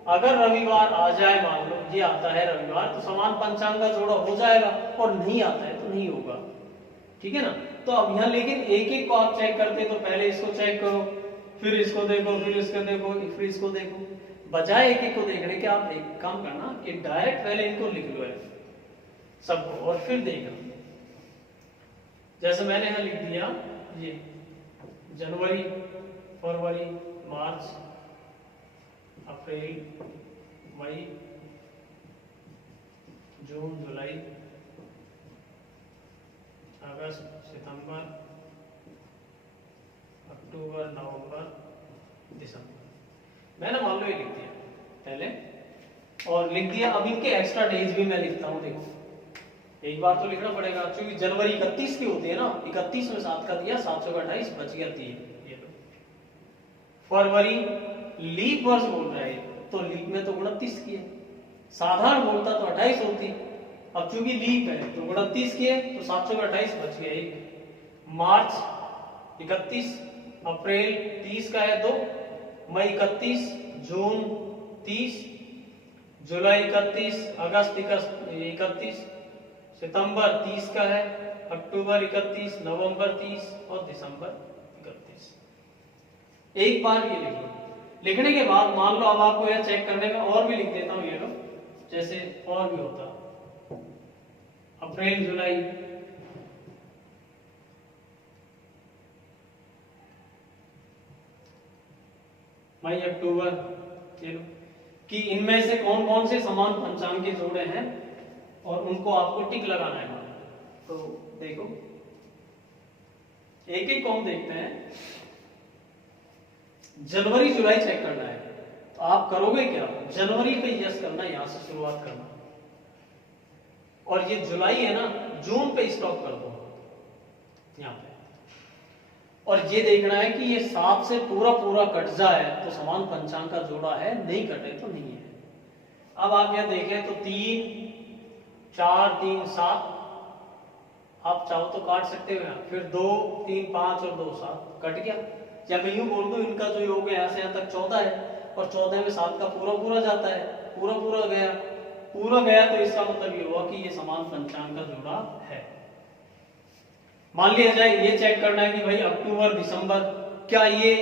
अगर रविवार आ जाए, मान लो ये आता है रविवार, तो समान पंचांग का जोड़ा हो जाएगा, और नहीं आता है तो नहीं होगा, ठीक है ना। तो अब यहाँ लेकिन एक एक को आप चेक करते हैं, तो पहले इसको चेक करो, फिर इसको देखो, फिर इसको देखो, फिर इसको देखो, बजाय एक एक को देखने के आप एक काम करना कि डायरेक्ट पहले इनको लिख लो सबको और फिर देखना। जैसे मैंने यहाँ लिख दिया ये जनवरी, फरवरी, मार्च, अप्रैल, मई, जून, जुलाई, अगस्त, सितंबर, अक्टूबर, नवंबर, दिसंबर। मैंने मान लो ये लिख दिया पहले और लिख दिया। अब इनके एक्स्ट्रा डेज भी मैं लिखता हूँ। देखो एक बार तो लिखना पड़ेगा क्योंकि जनवरी 31 की होती है ना, 31 में 7 का दिया, 7 का 28 बच गया 3। ये लो। फरवरी लीप वर्ष बोल रहा है तो लीप में तो 29 की है, साधारण बोलता तो 28 होती। अब चूंकि लीप है तो 29 की है तो 7 का 28 बच गया 1। मार्च 31, अप्रैल 30 का है 2, मई 31, जून 30, जुलाई 31, अगस्त 31, सितंबर 30 का है, अक्टूबर 31, नवंबर 30 और दिसंबर 31। एक बार ये लिख लो। लिखने के बाद मान लो अब आपको यह चेक करने का और भी लिख देता हूं। ये लो जैसे और भी होता अप्रैल जुलाई, मई अक्टूबर, ये लो कि इनमें से कौन कौन से समान पंचांग के जोड़े हैं और उनको आपको टिक लगाना है। तो देखो एक एक कौन देखते हैं। जनवरी जुलाई चेक करना है तो आप करोगे क्या, जनवरी पे यस करना, यहां से शुरुआत करना और ये जुलाई है ना, जून पे स्टॉप कर दो यहां पे। और ये देखना है कि ये 7 से पूरा पूरा कट जाए तो समान पंचांग का जोड़ा है, नहीं कटे तो नहीं है। अब आप यह देखें तो 3, 4, 3, 7 आप चाहो तो काट सकते हो यहाँ, फिर 2, 3, 5 और 2, 7 कट गया। या मैं यूं बोल दूं इनका जो योग है यहाँ से यहाँ तक 14 है और 14 में 7 का पूरा पूरा जाता है, पूरा पूरा गया, पूरा गया तो इसका मतलब ये हुआ कि ये समान पंचांग का जोड़ा है। मान लिया जाए ये चेक करना है कि भाई अक्टूबर दिसंबर क्या ये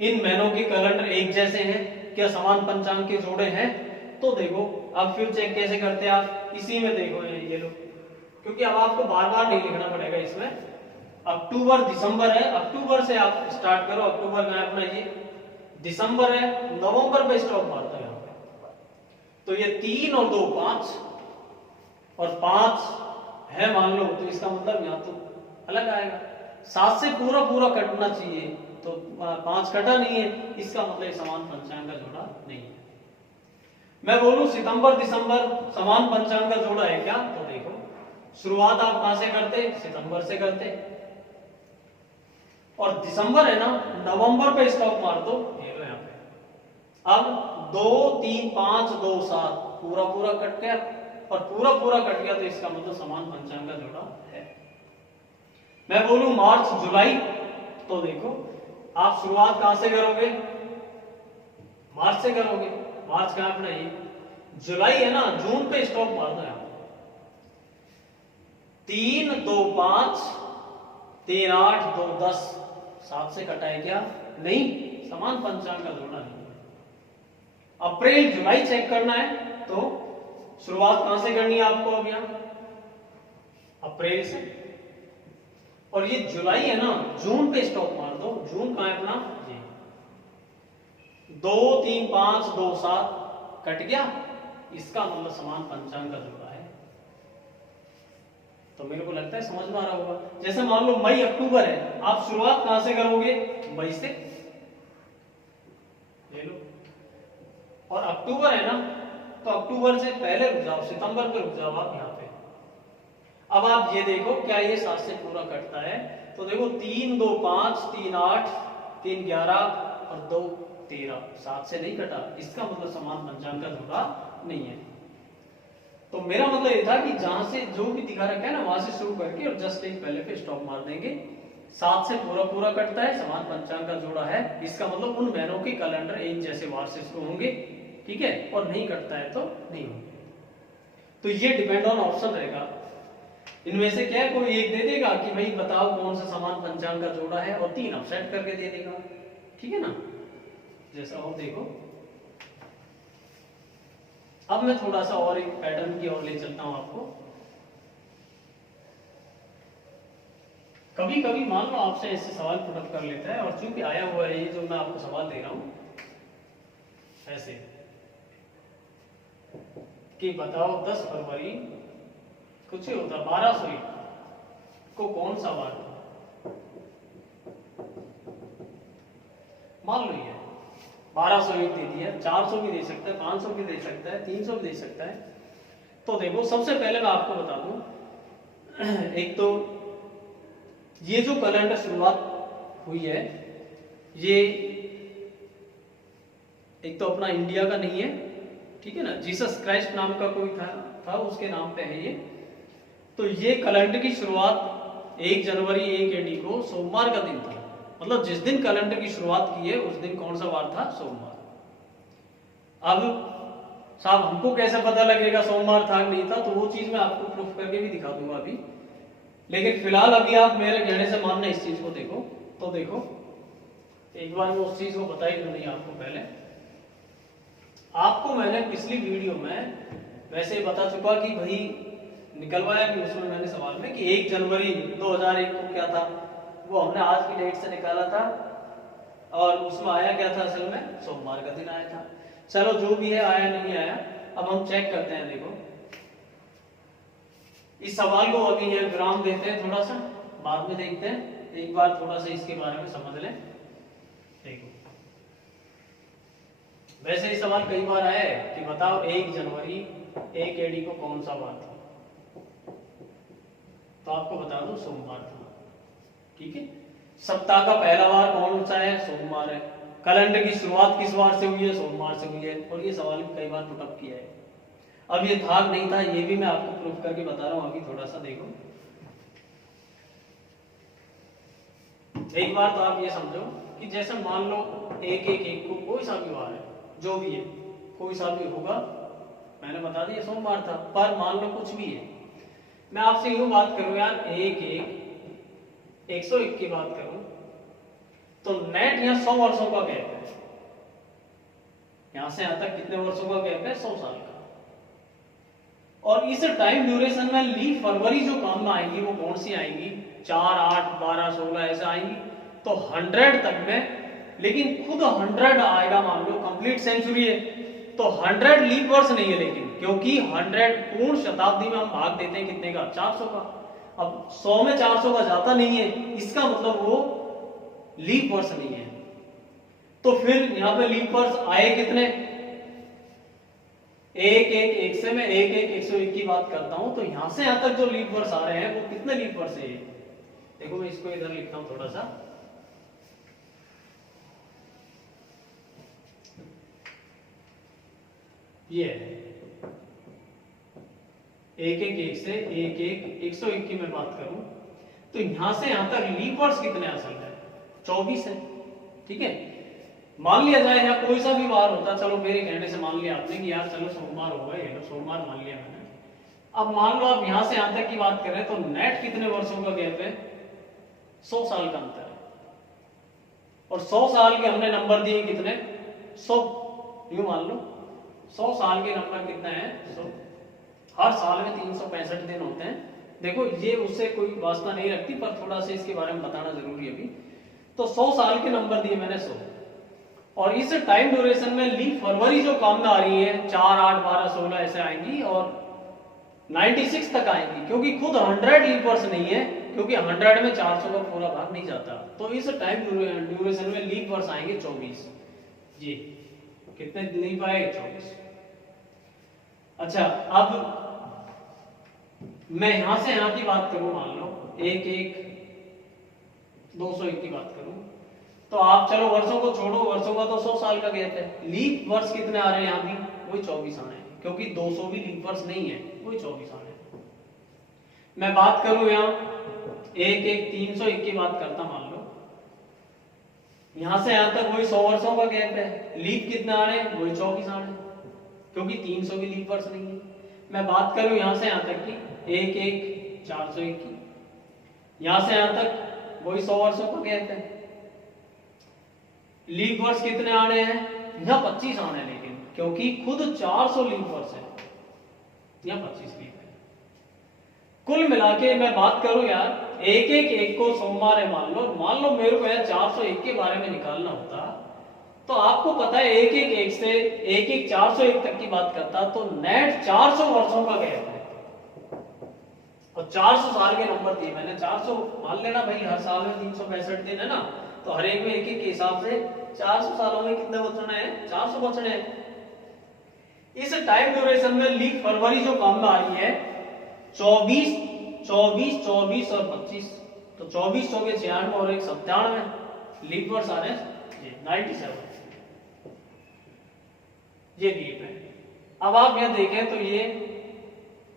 इन महीनों के कैलेंडर एक जैसे हैं, क्या समान पंचांग के जोड़े हैं। तो देखो अब फिर चेक कैसे करते हैं आप, इसी में देखो ये लो, क्योंकि अब आपको बार बार नहीं लिखना पड़ेगा इसमें। अक्टूबर दिसंबर है, अक्टूबर से आप स्टार्ट करो, अक्टूबर में अपना ये दिसंबर है, नवंबर पे स्टॉप मारता है यहाँ पे। तो ये 3 और 2 5 और 5 है मान लो, तो इसका मतलब यहाँ तो अलग आएगा। 7 से पूरा पूरा कटना चाहिए तो 5 कटा नहीं है, इसका मतलब समान पंचांग का जोड़ा नहीं है। मैं बोलूं सितंबर दिसंबर समान पंचांग का जोड़ा है क्या, तो देखो शुरुआत आप कहां से करते, सितंबर से करते, और दिसंबर है ना, नवंबर पे स्टॉप मार दो, ये लो यहाँ पे। अब 2, 3, 5, 2, 7 पूरा पूरा कट गया और पूरा पूरा कट गया तो इसका मतलब समान पंचांग का जोड़ा है। मैं बोलूं मार्च जुलाई, तो देखो आप शुरुआत कहां से करोगे, मार्च से करोगे, मार्च कहां अपना ये, जुलाई है ना, जून पे स्टॉप मार दो यहाँ। 3, 2, 5, 3, 8, 2, 10, 7 से कटाए क्या, नहीं, समान पंचांग का जोड़ा नहीं। अप्रैल जुलाई चेक करना है तो शुरुआत कहां से करनी है आपको, अब यहां अप्रैल से, और ये जुलाई है ना, जून पे स्टॉप मार दो। जून कहां है अपना, ये 2, 3, 5, 2, 7 कट गया, इसका मतलब समान पंचांग का जोड़ा है। तो मेरे को लगता है समझ में आ रहा होगा। जैसे मान लो मई अक्टूबर है, आप शुरुआत कहां से करोगे, मई से ले लो, और अक्टूबर है ना, तो अक्टूबर से पहले रुक जाओ, सितंबर पे रुक जाओ आप यहाँ पे। अब आप ये देखो क्या ये 7 से पूरा कटता है, तो देखो 3, 2, 5, 3, 8, 3, 11 और 2, 13, 7 से नहीं कटा, इसका मतलब समान पंचांग का जोड़ा नहीं है। तो मेरा मतलब ये था कि जहां से जो भी दिखा रखा है ना, वहां से शुरू करके और जस्ट एक पहले पे स्टॉप मार देंगे। 7 से पूरा पूरा कटता है, समान पंचांग का जोड़ा है, इसका मतलब उन महीनों के कैलेंडर एक जैसे वार से शुरू होंगे, ठीक है, और नहीं कटता है तो नहीं होंगे। तो ये डिपेंड ऑन ऑप्शन रहेगा, इनमें से क्या कोई एक दे देगा कि भाई बताओ कौन सा समान पंचांग का जोड़ा है, और 3 आप सेट करके दे देगा, ठीक है ना। जैसा और देखो, अब मैं थोड़ा सा और एक पैटर्न की ओर ले चलता हूं आपको। कभी कभी मान लो आपसे ऐसे सवाल पुटअप कर लेता है, और चूंकि आया हुआ है ये जो मैं आपको सवाल दे रहा हूं ऐसे कि बताओ 10 फरवरी कुछ ही होता 1200 को कौन सा वार था, मान लो ये 1201 दे दिया, 400 भी दे सकता है, 500 भी दे सकता है, 300 भी दे सकता है। तो देखो सबसे पहले मैं आपको बता दूं, एक तो ये जो कैलेंडर शुरुआत हुई है ये एक तो अपना इंडिया का नहीं है, ठीक है ना, जीसस क्राइस्ट नाम का कोई था उसके नाम पे है ये। तो ये कैलेंडर की शुरुआत 1 जनवरी 1 AD को सोमवार का दिन था, मतलब जिस दिन कैलेंडर की शुरुआत की है उस दिन कौन सा वार था? सोमवार। अब साहब हमको कैसे पता लगेगा सोमवार था कि नहीं था? तो वो चीज मैं आपको प्रूफ करके भी दिखा दूंगा अभी, लेकिन फिलहाल अभी आप मेरे कहने से मानना इस चीज को देखो। तो देखो एक बार मैं उस चीज को बता ही दूं नहीं आपको। पहले आपको मैंने पिछली वीडियो में वैसे बता चुका कि भाई निकलवाया भी उसमें मैंने सवाल में कि 1 जनवरी 2001 को क्या था, वो हमने आज की डेट से निकाला था और उसमें आया क्या था? असल में सोमवार का दिन आया था। चलो जो भी है, आया नहीं आया, अब हम चेक करते हैं। देखो इस सवाल को अभी ये विराम देते हैं, थोड़ा सा बाद में देखते हैं, एक बार थोड़ा सा इसके बारे में समझ लें। देखो वैसे ही सवाल कई बार आया है कि बताओ 1 जनवरी 1 AD को कौन सा वार था? तो आपको बता दो सोमवार था, ठीक है। सप्ताह का पहला वार कौन सा है? सोमवार है। कैलेंडर की शुरुआत किस वार से हुई है? सोमवार से हुई है। और ये सवाल भी कई बार पुटअप किया है। अब ये था नहीं था, ये भी मैं आपको प्रूफ करके बता रहा हूं। अभी थोड़ा सा देखो, एक बार तो आप ये समझो कि जैसे मान लो 1-1-1 को कोई सा भी वार है, जो भी है कोई सा भी होगा, मैंने बता दिया सोमवार था, पर मान लो कुछ भी है, मैं आपसे यूं बात करूं यार 1-1-101 की बात करूं तो नेट यहाँ 100 वर्षों का गैप है। यहां से यहां तक कितने वर्षों का गैप है? 100 साल का। और इस टाइम ड्यूरेशन में लीप फरवरी जो काम में आएंगी वो कौन सी आएंगी? 4, 8, 12, 16 ऐसे आएंगी। तो 100 तक में, लेकिन खुद 100 आएगा, मान लो कंप्लीट सेंचुरी है तो 100 लीप वर्ष नहीं है, लेकिन क्योंकि 100 पूर्ण शताब्दी में हम भाग देते हैं कितने का? 400 का। अब 100 में 400 का जाता नहीं है, इसका मतलब वो लीप वर्ष नहीं है। तो फिर यहां पे लीप वर्ष आए कितने? 1-1-1 से मैं 1-1-101 की बात करता हूं, तो यहां से यहां तक जो लीप वर्ष आ रहे हैं वो कितने लीप वर्ष है? देखो मैं इसको इधर लिखता हूं थोड़ा सा, ये 1-1-1 से 1-1-101 की मैं बात करूं तो यहां से यहां तक लीप वर्ष कितने असल है? 24 है, ठीक है। मान लिया जाए या कोई सा भी वार होता, चलो मेरे कहने से मान लिया आपने कि यार चलो सोमवार होगा, ये लो सोमवार मान लिया मैंने। अब मान लो आप यहां से यहां तक की बात करें तो नेट कितने वर्षों का गैप है? 100 साल का अंतर है। और 100 साल के हमने नंबर दिए कितने? 100। यूं मान लो 100 साल के नंबर कितने हैं? 100। हर साल में 365 दिन होते हैं। देखो ये उससे कोई वास्ता नहीं रखती, पर थोड़ा सा इसके बारे में बताना जरूरी है अभी। तो 100 साल के नंबर दिए मैंने 100, और इस टाइम ड्यूरेशन में लीप फरवरी जो काम में आ रही है 4, 8, 12, 16 ऐसे आएंगी और 96 तक आएंगी, क्योंकि खुद 100 लीप वर्ष नहीं है, क्योंकि 100 में 400 का पूरा भाग नहीं जाता। तो इस टाइम ड्यूरेशन में लीप वर्ष आएंगे 24। जी कितने लीप आए? 24। अच्छा अब मैं यहां से यहां की बात करूं, मान लो 1-1-201 की बात करूं तो आप चलो वर्षों को छोड़ो, वर्षों का तो 100 साल का गैप है। लीप वर्ष कितने आ रहे हैं? यहां भी वही 24 आ रहे हैं, क्योंकि 200 भी लीप वर्ष नहीं है, वही 24 आ रहे हैं। मैं बात करूं यहां 1-1-301 की बात करता, मान लो यहां से यहां तक वही 100 वर्षों का गैप है, लीप कितने आ रहे हैं? वही 24 आ रहे हैं, क्योंकि 300 भी लीप वर्ष नहीं है। मैं बात करूं यहां से यहां तक की 1-1-401 की, यहां से यहां तक वही 100 वर्षों का गैप है। लीप वर्ष कितने आने हैं? यहां 25 आने हैं, लेकिन क्योंकि खुद 400 लीप वर्ष है, यहां 25 लीप है। कुल मिला के मैं बात करूं यार 1-1-1 को सोमवार है मान लो मेरे को यार 401 के बारे में निकालना होता तो आपको पता है 1-1-1 से 1-1-401 तक की बात करता तो नेट 400 वर्षों का गैप है, और 400 साल के नंबर दिए मैंने। 400 मान लेना भाई, हर साल में 365 दिन है ना, तो हर एक में 1-1 के हिसाब से 400 सालों में कितने बचने हैं? 400 बचने हैं। इस टाइम ड्यूरेशन में लीप फरवरी जो काम में आ रही है 24, 24, 24 और 25, तो 24 24 96 और 1 97 लीप वर्ष आ रहे हैं ये 97, ये लीप है। अब आप यह देखें तो ये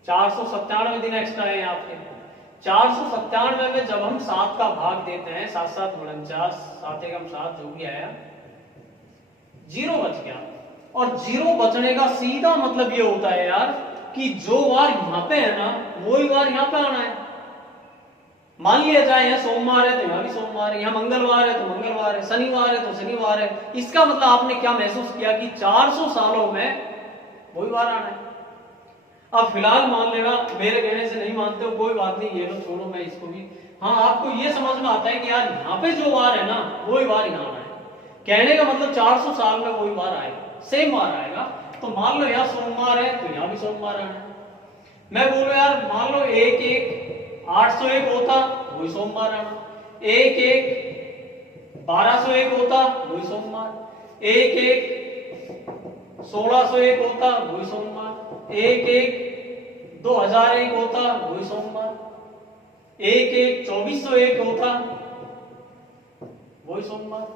497 दिन एक्स्ट्रा है आपके। 497 में जब हम 7 का भाग देते हैं, 7 7 49, 7 एकम 7 जो भी आया, 0 बच गया। और 0 बचने का सीधा मतलब ये होता है यार कि जो वार यहां पे है ना वही वार यहां पे आना है। मान लिया जाए यहाँ सोमवार है तो यहाँ भी सोमवार है, यहाँ मंगलवार है तो मंगलवार है, शनिवार है तो शनिवार है। इसका मतलब आपने क्या महसूस किया कि 400 सालों में वही वार आना है। अब फिलहाल मान लेना, मेरे कहने से नहीं मानते हो कोई बात नहीं, ये लो छोड़ो, मैं इसको भी, हाँ आपको ये समझ में आता है कि यार यहाँ पे जो वार है ना वही वार यहाँ आना है। कहने का मतलब 400 साल में वही वार आएगा, सेम वार आएगा। तो मान लो यहाँ सोमवार है तो यहाँ भी सोमवार आना है। मैं बोलो यार मान लो 1 1 801 होता वही सोमवार आना, 1 1 1201 होता वही सोमवार, 1 1 1601 होता वही सोमवार, 1 1 2001 होता वही सोमवार, 1 1 2401 होता वही सोमवार।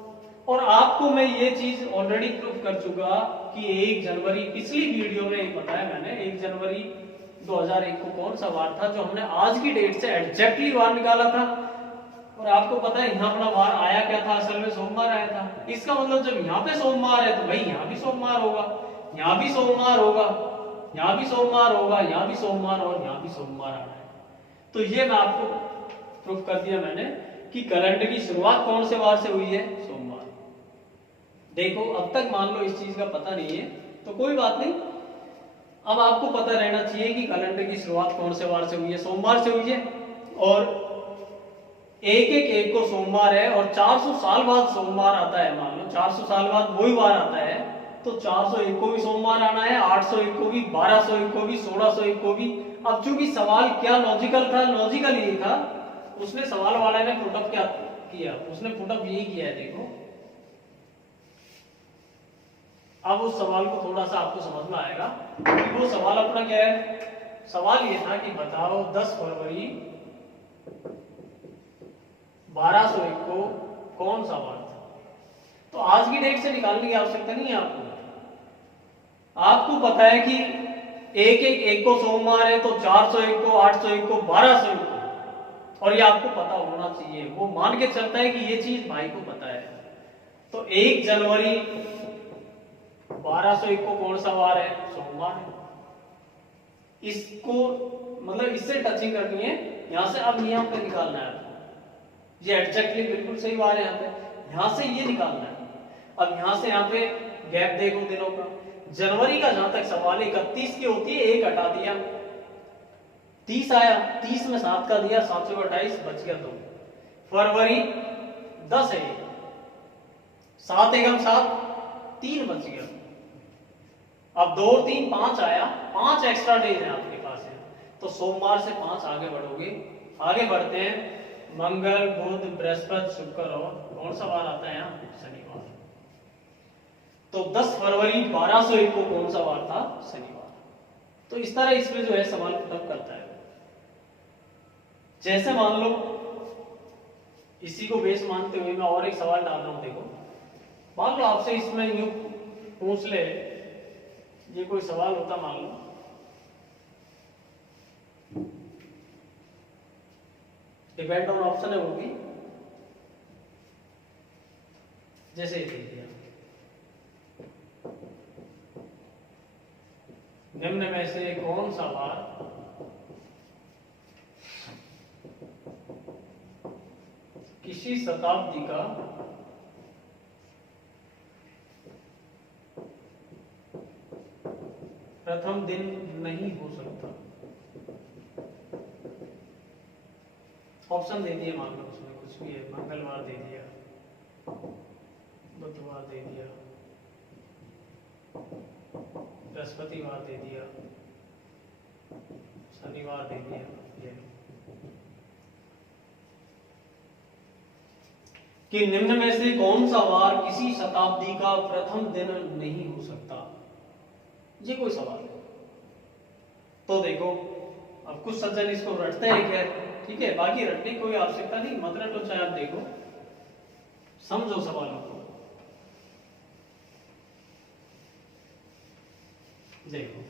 और आपको मैं ये चीज ऑलरेडी प्रूफ कर चुका कि 1 जनवरी, पिछली वीडियो में बताया मैंने, 1 जनवरी 2001 को कौन सा वार था जो हमने आज की डेट से एग्जैक्टली वार निकाला था। और आपको पता है यहाँ अपना वार आया क्या था, असल में सोमवार आया था। इसका मतलब जब यहाँ पे सोमवार है तो भाई यहाँ भी सोमवार होगा, यहाँ भी सोमवार होगा, यहाँ भी सोमवार होगा, यहाँ भी सोमवार और यहाँ भी सोमवार आना है। तो ये मैं आपको प्रूफ कर दिया मैंने कि कैलेंडर की शुरुआत कौन से वार से हुई है, सोमवार। देखो अब तक मान लो इस चीज का पता नहीं है तो कोई बात नहीं, अब आपको पता रहना चाहिए कि कैलेंडर की शुरुआत कौन से वार से हुई है, सोमवार से हुई है। और 1 1 1 को सोमवार है और 400 साल बाद सोमवार आता है, मान लो 400 साल बाद वही वार आता है तो 401 को भी सोमवार आना है, 801 को भी, 1201 को भी, 1601 को भी। अब चूंकि सवाल क्या लॉजिकल था, लॉजिकल ये था, उसने सवाल वाले ने पुटअप क्या किया, उसने पुटअप यही किया है। देखो अब उस सवाल को थोड़ा सा आपको समझ में आएगा कि वो सवाल अपना क्या है। सवाल ये था कि बताओ 10 फरवरी 1201 को कौन सा वार था। तो आज की डेट से निकालने की आवश्यकता नहीं है आपको। आपको पता है कि 1 1 1 को सोमवार है तो 401 को, 801 को, 1201 को, और ये आपको पता होना चाहिए। वो मान के चलता है कि ये चीज भाई को पता है। तो 1 जनवरी 1201 को कौन सा वार है, सोमवार है। इसको मतलब इससे टचिंग करनी है यहां से। अब नियम पे निकालना है आपको, ये एग्जैक्टली बिल्कुल सही वार है यहाँ पे, यहां से ये निकालना है। अब यहां से यहाँ पे गैप देखो दिनों का। जनवरी का जहां तक सवाल 31 की होती है, 1 हटा दिया, 30 आया, 30 में 7 का दिया, 7 से 28 बच गया 2। फरवरी 10 है, 7 एकम 7, 3 बच गया। अब 2 3 5 आया, 5 एक्स्ट्रा डेज है आपके पास है। तो सोमवार से 5 आगे बढ़ोगे, आगे बढ़ते हैं, मंगल बुध बृहस्पति शुक्र और कौन सा वार आता है यहाँ, शनिवार। तो 10 फरवरी 1201 को कौन सा वार था, शनिवार। तो इस तरह इसमें जो है सवाल पुटअप करता है। जैसे मान लो इसी को बेस मानते हुए मैं और एक सवाल डाल रहा हूं। देखो मान लो आपसे इसमें यूं पूछ ले, ये कोई सवाल होता मान लो, डिपेंड ऑन ऑप्शन है वो भी, जैसे ही दे दिया निम्न में से कौन सा वार किसी शताब्दी का प्रथम दिन नहीं हो सकता। ऑप्शन दे दिए, मान लो उसमें कुछ भी है, मंगलवार दे दिया, बुधवार दे दिया, बृहस्पतिवार दे दिया, शनिवार दे दिया। ये कि निम्न में से कौन सा वार किसी शताब्दी का प्रथम दिन नहीं हो सकता। ये कोई सवाल है। तो देखो, अब कुछ सज्जन इसको रटते हैं, खैर ठीक है, बाकी रटने की कोई आवश्यकता नहीं, मत रटो, चाहे आप देखो, समझो सवालों को। देखो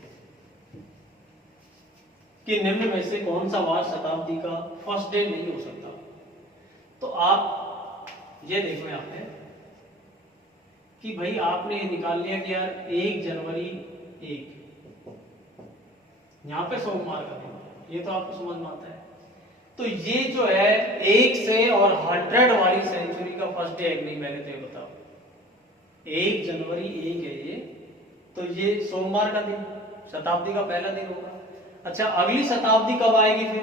कि निम्न में से कौन सा वार शताब्दी का फर्स्ट डे नहीं हो सकता। तो आप ये देखो यहाँ पे कि भाई आपने ये निकाल लिया कि यार 1 जनवरी 1, यहाँ पे सोमवार का दिन है, ये तो आपको समझ में आता है। तो ये जो है 1 से और 100 वाली सेंचुरी का फर्स्ट डे है नहीं, मैंने तो ये बताओ 1 जनवरी 1 है ये, तो ये सोमवार का दिन शताब्दी का पहला दिन होगा। अच्छा, अगली शताब्दी कब आएगी फिर?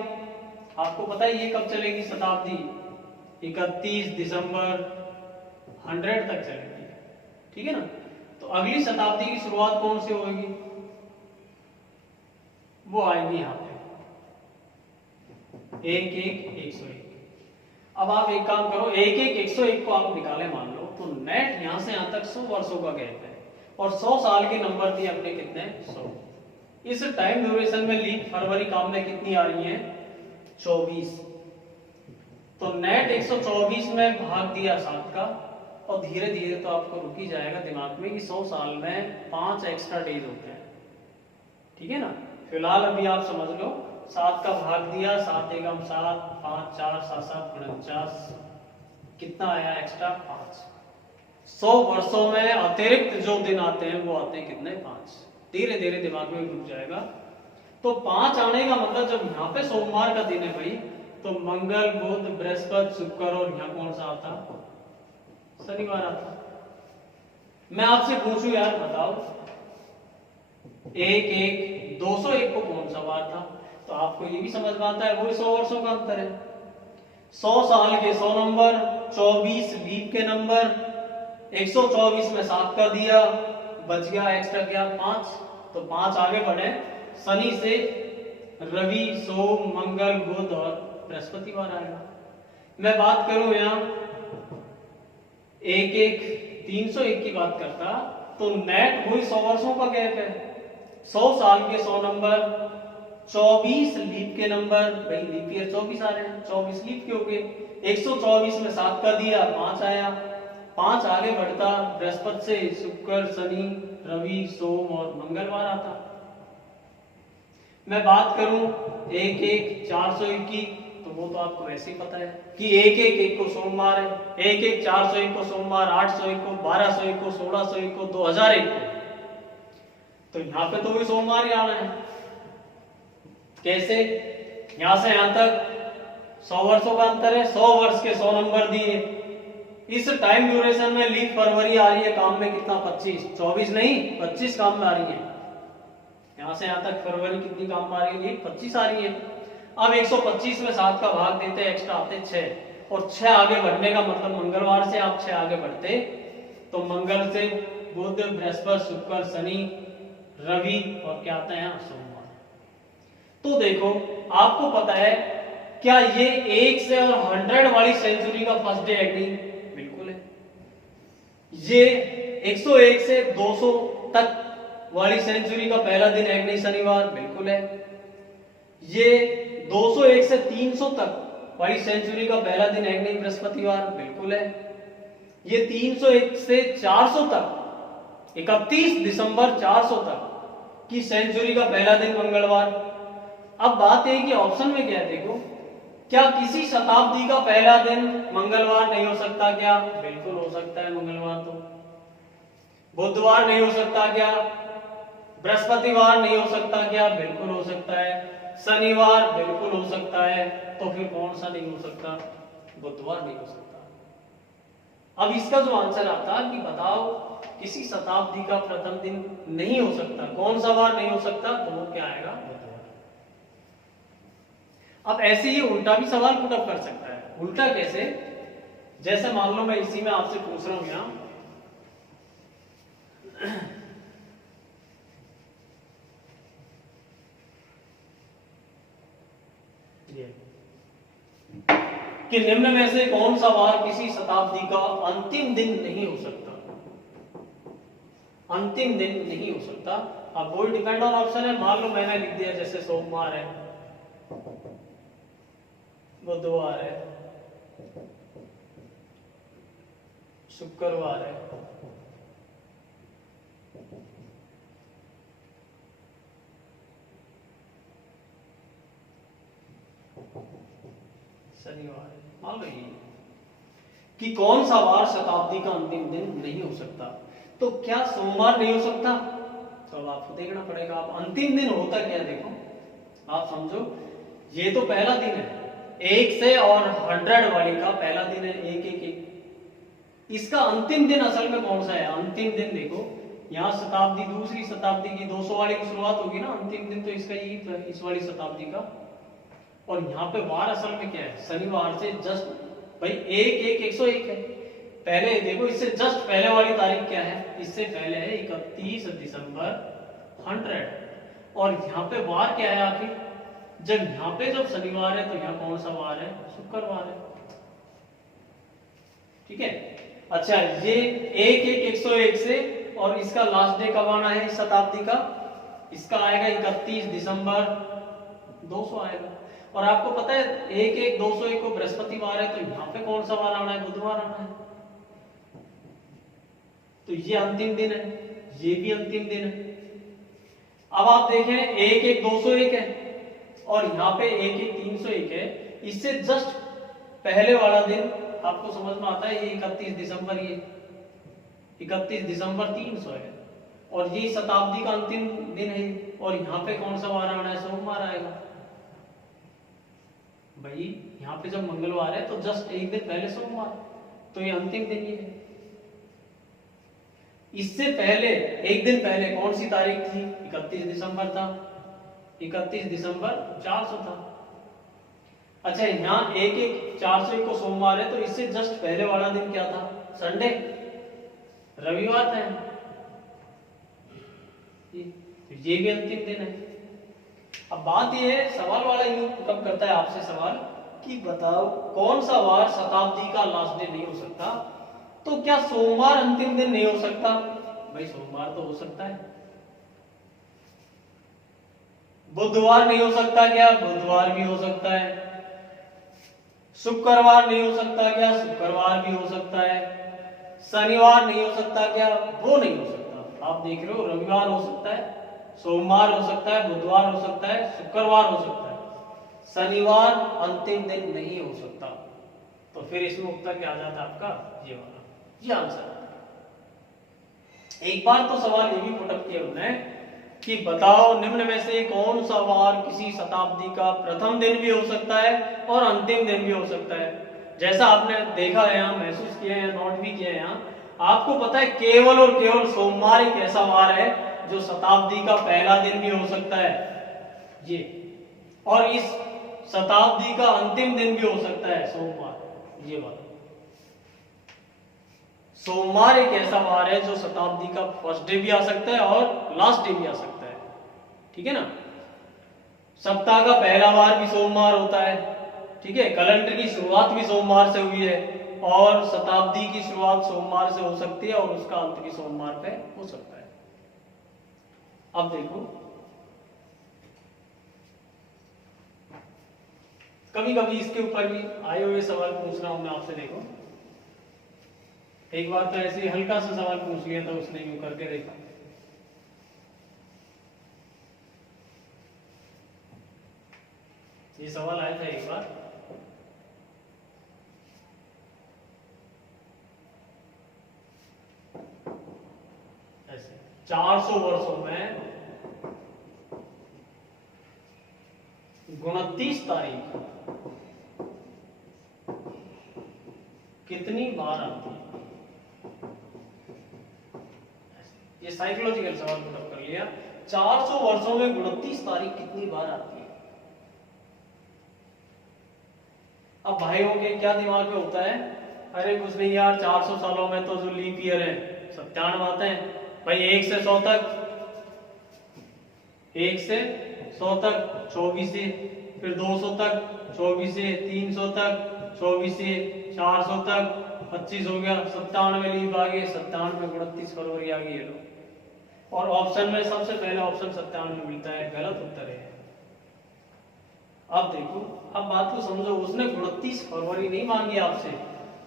आपको पता है ये कब चलेगी शताब्दी? 31 दिसंबर 100 तक चलेगी, ठीक है ना। तो अगली शताब्दी की शुरुआत कौन से होगी? वो आएगी यहाँ पे 1-1-101। अब आप एक काम करो, 1-1-101 को आप निकाले मान लो, तो नेट यहां से यहां तक 100 वर्षों का गैप है, और 100 साल के नंबर दिए अपने कितने? 100। इस टाइम ड्यूरेशन में लीप फरवरी काम में कितनी आ रही है? 24। तो नेट 124 में भाग दिया 7 का, और धीरे धीरे तो आपको रुक ही जाएगा दिमाग में कि 100 साल में 5 एक्स्ट्रा डेज होते हैं, ठीक है ना। फिलहाल अभी आप समझ लो, 7 का भाग दिया, 7 एकम 7, 5 4 7 7 49, कितना आया एक्स्ट्रा? 5। 100 वर्षों में अतिरिक्त जो दिन आते हैं वो आते हैं कितने? 5। धीरे धीरे दिमाग में रुक जाएगा। तो 5 आने का मतलब जब यहाँ पे सोमवार का दिन है भाई, तो मंगल बुध बृहस्पति शुक्र, और यहाँ कौन सा आता? शनिवार आता। मैं आपसे पूछूं यार, बताओ 201 को कौन सा वार था? तो आपको ये भी समझ में आता है, वो 100 वर्षों का अंतर है। 100 साल के 100 नंबर, 24 लीप के नंबर, 124 में 7 का दिया, बच गया एक्स्ट्रा क्या? 5। तो 5 आगे बढ़े, शनि से रवि सोम मंगल बुध और बृहस्पतिवार आएगा। मैं बात करूं यहाँ 301 की बात करता, तो नेट वही 100 वर्षों का गैप है। 100 साल के 100 नंबर, 24 लीप के नंबर, भाई लीप ईयर 24 आ रहे हैं, 24 लीप के हो गए। 124 में 7 का दिया, 5 आया, 5 आगे बढ़ता, बृहस्पति से शुक्र शनि रवि सोम और मंगलवार आता। मैं बात करूं 1-1-401 की, तो वो तो आपको वैसे ही पता है कि 1-1-1 को सोमवार है, 1-1-401 को सोमवार, 801 को, 1201 को, 1601 को, 2001 को, तो यहाँ पे तो भी सोमवार ही आना है। कैसे? यहां से यहां तक 100 वर्षों का अंतर है, 100 वर्ष के 100 नंबर दिए। इस टाइम ड्यूरेशन में लीप फरवरी आ रही है काम में कितना? 25। 24 नहीं, 25 काम में आ रही है। यहां से यहां तक फरवरी कितनी काम में आ रही है? लीप 25 आ रही है। अब 125 में 7 का भाग देते, एक्स्ट्रा आते 6, और 6 आगे बढ़ने का मतलब मंगलवार से आप 6 आगे बढ़ते, तो मंगल से बुध बृहस्पति शुक्र शनि रवि और क्या आता है यहाँ? सोमवार। तो देखो, आपको पता है क्या ये 1 से और 100 वाली सेंचुरी का फर्स्ट डे है नहीं? बिल्कुल है। ये 101 से 200 तक वाली सेंचुरी का पहला दिन है नहीं? शनिवार। बिल्कुल है। ये 201 से 300 तक वाली सेंचुरी का पहला दिन है नहीं? बृहस्पतिवार। बिल्कुल है। ये 301 से 400 तक, 31 दिसंबर 400 तक की सेंचुरी का पहला दिन मंगलवार। अब बात है कि ऑप्शन में क्या है, देखो, क्या किसी शताब्दी का पहला दिन मंगलवार नहीं हो सकता क्या? बिल्कुल हो सकता है मंगलवार। तो बुधवार नहीं हो सकता क्या? बृहस्पतिवार नहीं हो सकता क्या? बिल्कुल हो सकता है। शनिवार बिल्कुल हो सकता है। तो फिर कौन सा नहीं हो सकता? बुधवार नहीं हो सकता। अब इसका जो आंसर आता कि बताओ किसी शताब्दी का प्रथम दिन नहीं हो सकता, कौन सा वार नहीं हो सकता? तो वो क्या आएगा? बुधवार। अब ऐसे ही उल्टा भी सवाल पुटअप कर सकता है। उल्टा कैसे? जैसे मान लो मैं इसी में आपसे पूछ रहा हूं यहां कि निम्न में से कौन सा वार किसी शताब्दी का अंतिम दिन नहीं हो सकता? अंतिम दिन नहीं हो सकता। अब वही डिपेंड ऑन ऑप्शन है। मान लो मैंने लिख दिया जैसे सोमवार है, बुधवार है, शुक्रवार है, शनिवार है। मान लो ये कि कौन सा वार शताब्दी का अंतिम दिन नहीं हो सकता, तो क्या सोमवार नहीं हो सकता? तो अब आपको देखना पड़ेगा। आप अंतिम दिन होता क्या, देखो आप समझो, ये तो पहला दिन है, 1 से और 100 वाली का पहला दिन है, 1 1 1। इसका अंतिम दिन असल में कौन सा है? अंतिम दिन देखो, यहाँ शताब्दी, दूसरी शताब्दी की 200 वाली की शुरुआत होगी ना, अंतिम दिन तो इसका यही था, इस वाली शताब्दी का। और यहाँ पे वार असल में क्या है? शनिवार से जस्ट भाई 1 1 101 है। पहले देखो, इससे जस्ट पहले वाली तारीख क्या है? इससे पहले है 31 दिसंबर 100। और यहाँ पे वार क्या है आखिर? जब यहाँ पे जब शनिवार है तो यहाँ कौन सा वार है? शुक्रवार है। ठीक है। अच्छा, ये 1 1 101 से, और इसका लास्ट डे कब आना है इस शताब्दी का? इसका आएगा 31 दिसंबर 200 आएगा। और आपको पता है 1 1 201 को बृहस्पतिवार है, तो यहाँ पे कौन सा वार आना है? बुधवार आना है। तो ये अंतिम दिन है, ये भी अंतिम दिन है। अब आप देखें 1 1 201 है और यहाँ पे 1 1 301 है। इससे जस्ट पहले वाला दिन आपको समझ में आता है, ये 31 दिसंबर, ये 31 दिसंबर 300 है, और ये शताब्दी का अंतिम दिन है। और यहाँ पे कौन सा वार आना है? सोमवार आएगा। भाई यहाँ पे जब मंगलवार है तो जस्ट एक दिन पहले सोमवार, तो ये अंतिम दिन ही है। इससे पहले एक दिन पहले कौन सी तारीख थी? 31 दिसंबर था, 31 दिसंबर 400 था। अच्छा, यहाँ 1 1 401 को सोमवार है, तो इससे जस्ट पहले वाला दिन क्या था? संडे, रविवार था। ये भी अंतिम दिन है। अब बात ये है, सवाल वाला यूं कब करता है आपसे सवाल कि बताओ कौन सा वार शताब्दी का लास्ट डे नहीं हो सकता? तो क्या सोमवार अंतिम दिन नहीं हो सकता? भाई सोमवार तो हो सकता है। बुधवार नहीं हो सकता क्या? बुधवार भी हो सकता है। शुक्रवार नहीं हो सकता क्या? शुक्रवार भी हो सकता है। शनिवार नहीं हो सकता क्या? वो नहीं हो सकता। आप देख रहे हो, रविवार हो सकता है, सोमवार हो सकता है, बुधवार हो सकता है, शुक्रवार हो सकता है, शनिवार अंतिम दिन नहीं हो सकता। तो फिर इसमें उत्तर क्या आ जाता है आपका? ये वाला, ये आंसर। एक बार तो सवाल ये भी पुटअप किया उन्होंने कि बताओ निम्न में से कौन सा वार किसी शताब्दी का प्रथम दिन भी हो सकता है और अंतिम दिन भी हो सकता है। जैसा आपने देखा है, यहाँ महसूस किया है, नोट भी किया है, यहाँ आपको पता है केवल और केवल सोमवार एक ऐसा वार है जो शताब्दी का पहला दिन भी हो सकता है, ये, और इस शताब्दी का अंतिम दिन भी हो सकता है सोमवार। ये बात, सोमवार एक ऐसा वार है जो शताब्दी का फर्स्ट डे भी आ सकता है और लास्ट डे भी आ सकता है। ठीक है ना। सप्ताह का पहला वार भी सोमवार होता है। ठीक है। कैलेंडर की शुरुआत भी सोमवार से हुई है और शताब्दी की शुरुआत सोमवार से हो सकती है और उसका अंत भी सोमवार पे हो सकता है। अब देखो, कभी कभी इसके ऊपर भी आए हुए सवाल पूछ रहा हूं मैं आपसे। देखो, एक बार तो ऐसे हल्का सा सवाल पूछ लिया था उसने, यूं करके देखा, ये सवाल आया था एक बार, ऐसे 400 वर्षों में 29 तारीख कितनी बार आती है? ये साइकोलॉजिकल सवाल पुट कर लिया। 400 वर्षों में 29 तारीख कितनी बार आती है? अब भाइयों के क्या दिमाग में होता है, अरे कुछ नहीं यार, 400 सालों में तो जो लीप ईयर है 97 आते हैं भाई, 1 से 100 तक, 1 से 100 तक 24 से, फिर 200 तक 24 से, 300 तक 24 से 400 तक 25 हो गया, 97 लीव आ गई, 97 29 फरवरी आ गई है लो। और ऑप्शन में सबसे पहले ऑप्शन 97 मिलता है, गलत उत्तर है। अब देखो, अब बात को समझो, उसने 29 फरवरी नहीं मांगी आपसे,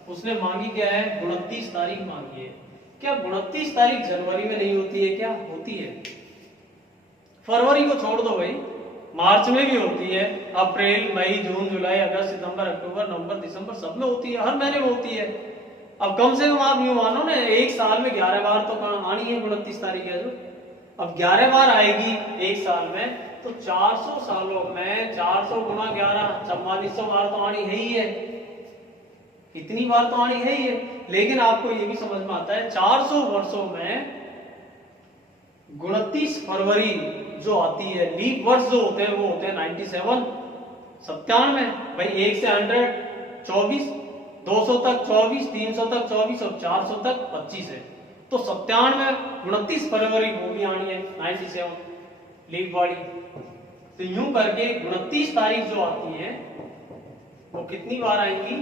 उसने मांगी क्या है, 29 तारीख मांगी है। क्या 29 तारीख जनवरी में नहीं होती है? क्या होती है? फरवरी को छोड़ दो भाई, मार्च में भी होती है, अप्रैल मई जून जुलाई अगस्त सितंबर अक्टूबर नवंबर दिसंबर सब में होती है, हर महीने में होती है। अब कम से कम आप यूं मानो ना, एक साल में 11 बार तो आनी है 29 तारीख है जो। अब 11 बार आएगी एक साल में, तो 400 सालों में 400 गुणा 11 4400 बार तो आनी है ही है, इतनी बार तो आनी है ही है। लेकिन आपको ये भी समझ में आता है 400 वर्षों में 29 फरवरी जो आती है, लीप वर्ष जो होते हैं वो होते हैं 97 भाई। 1 से 100 24, 200 तक 24, 300 तक 24 और 400 तक 25 है। तो 97 29 फरवरी वो भी आनी है 97 लीप वाली। तो यूं करके 29 तारीख जो आती है वो कितनी बार आएंगी?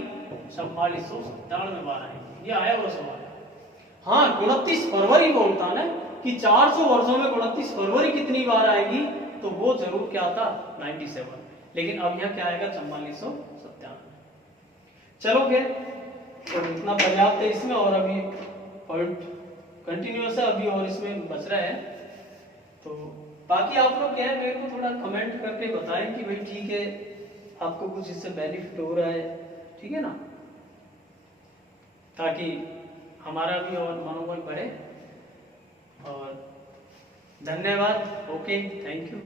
4497 बार आएंगी। ये आया वो सवाल। हाँ, 29 फरवरी बोलता ना कि 400 वर्षों में 29 फरवरी कितनी बार आएगी, तो वो जरूर क्या था 97। लेकिन अब यहाँ क्या आएगा 4497। चलो फिर, तो इतना पर्याप्त है इसमें, और अभी पॉइंट कंटिन्यूअस है अभी और इसमें बच रहा है। तो बाकी आप लोग क्या है, मेरे को थोड़ा कमेंट करके बताएं कि भाई ठीक है, आपको कुछ इससे बेनिफिट हो रहा है, ठीक है ना, ताकि हमारा भी और मनोबल बढ़े। और धन्यवाद। Okay, thank you.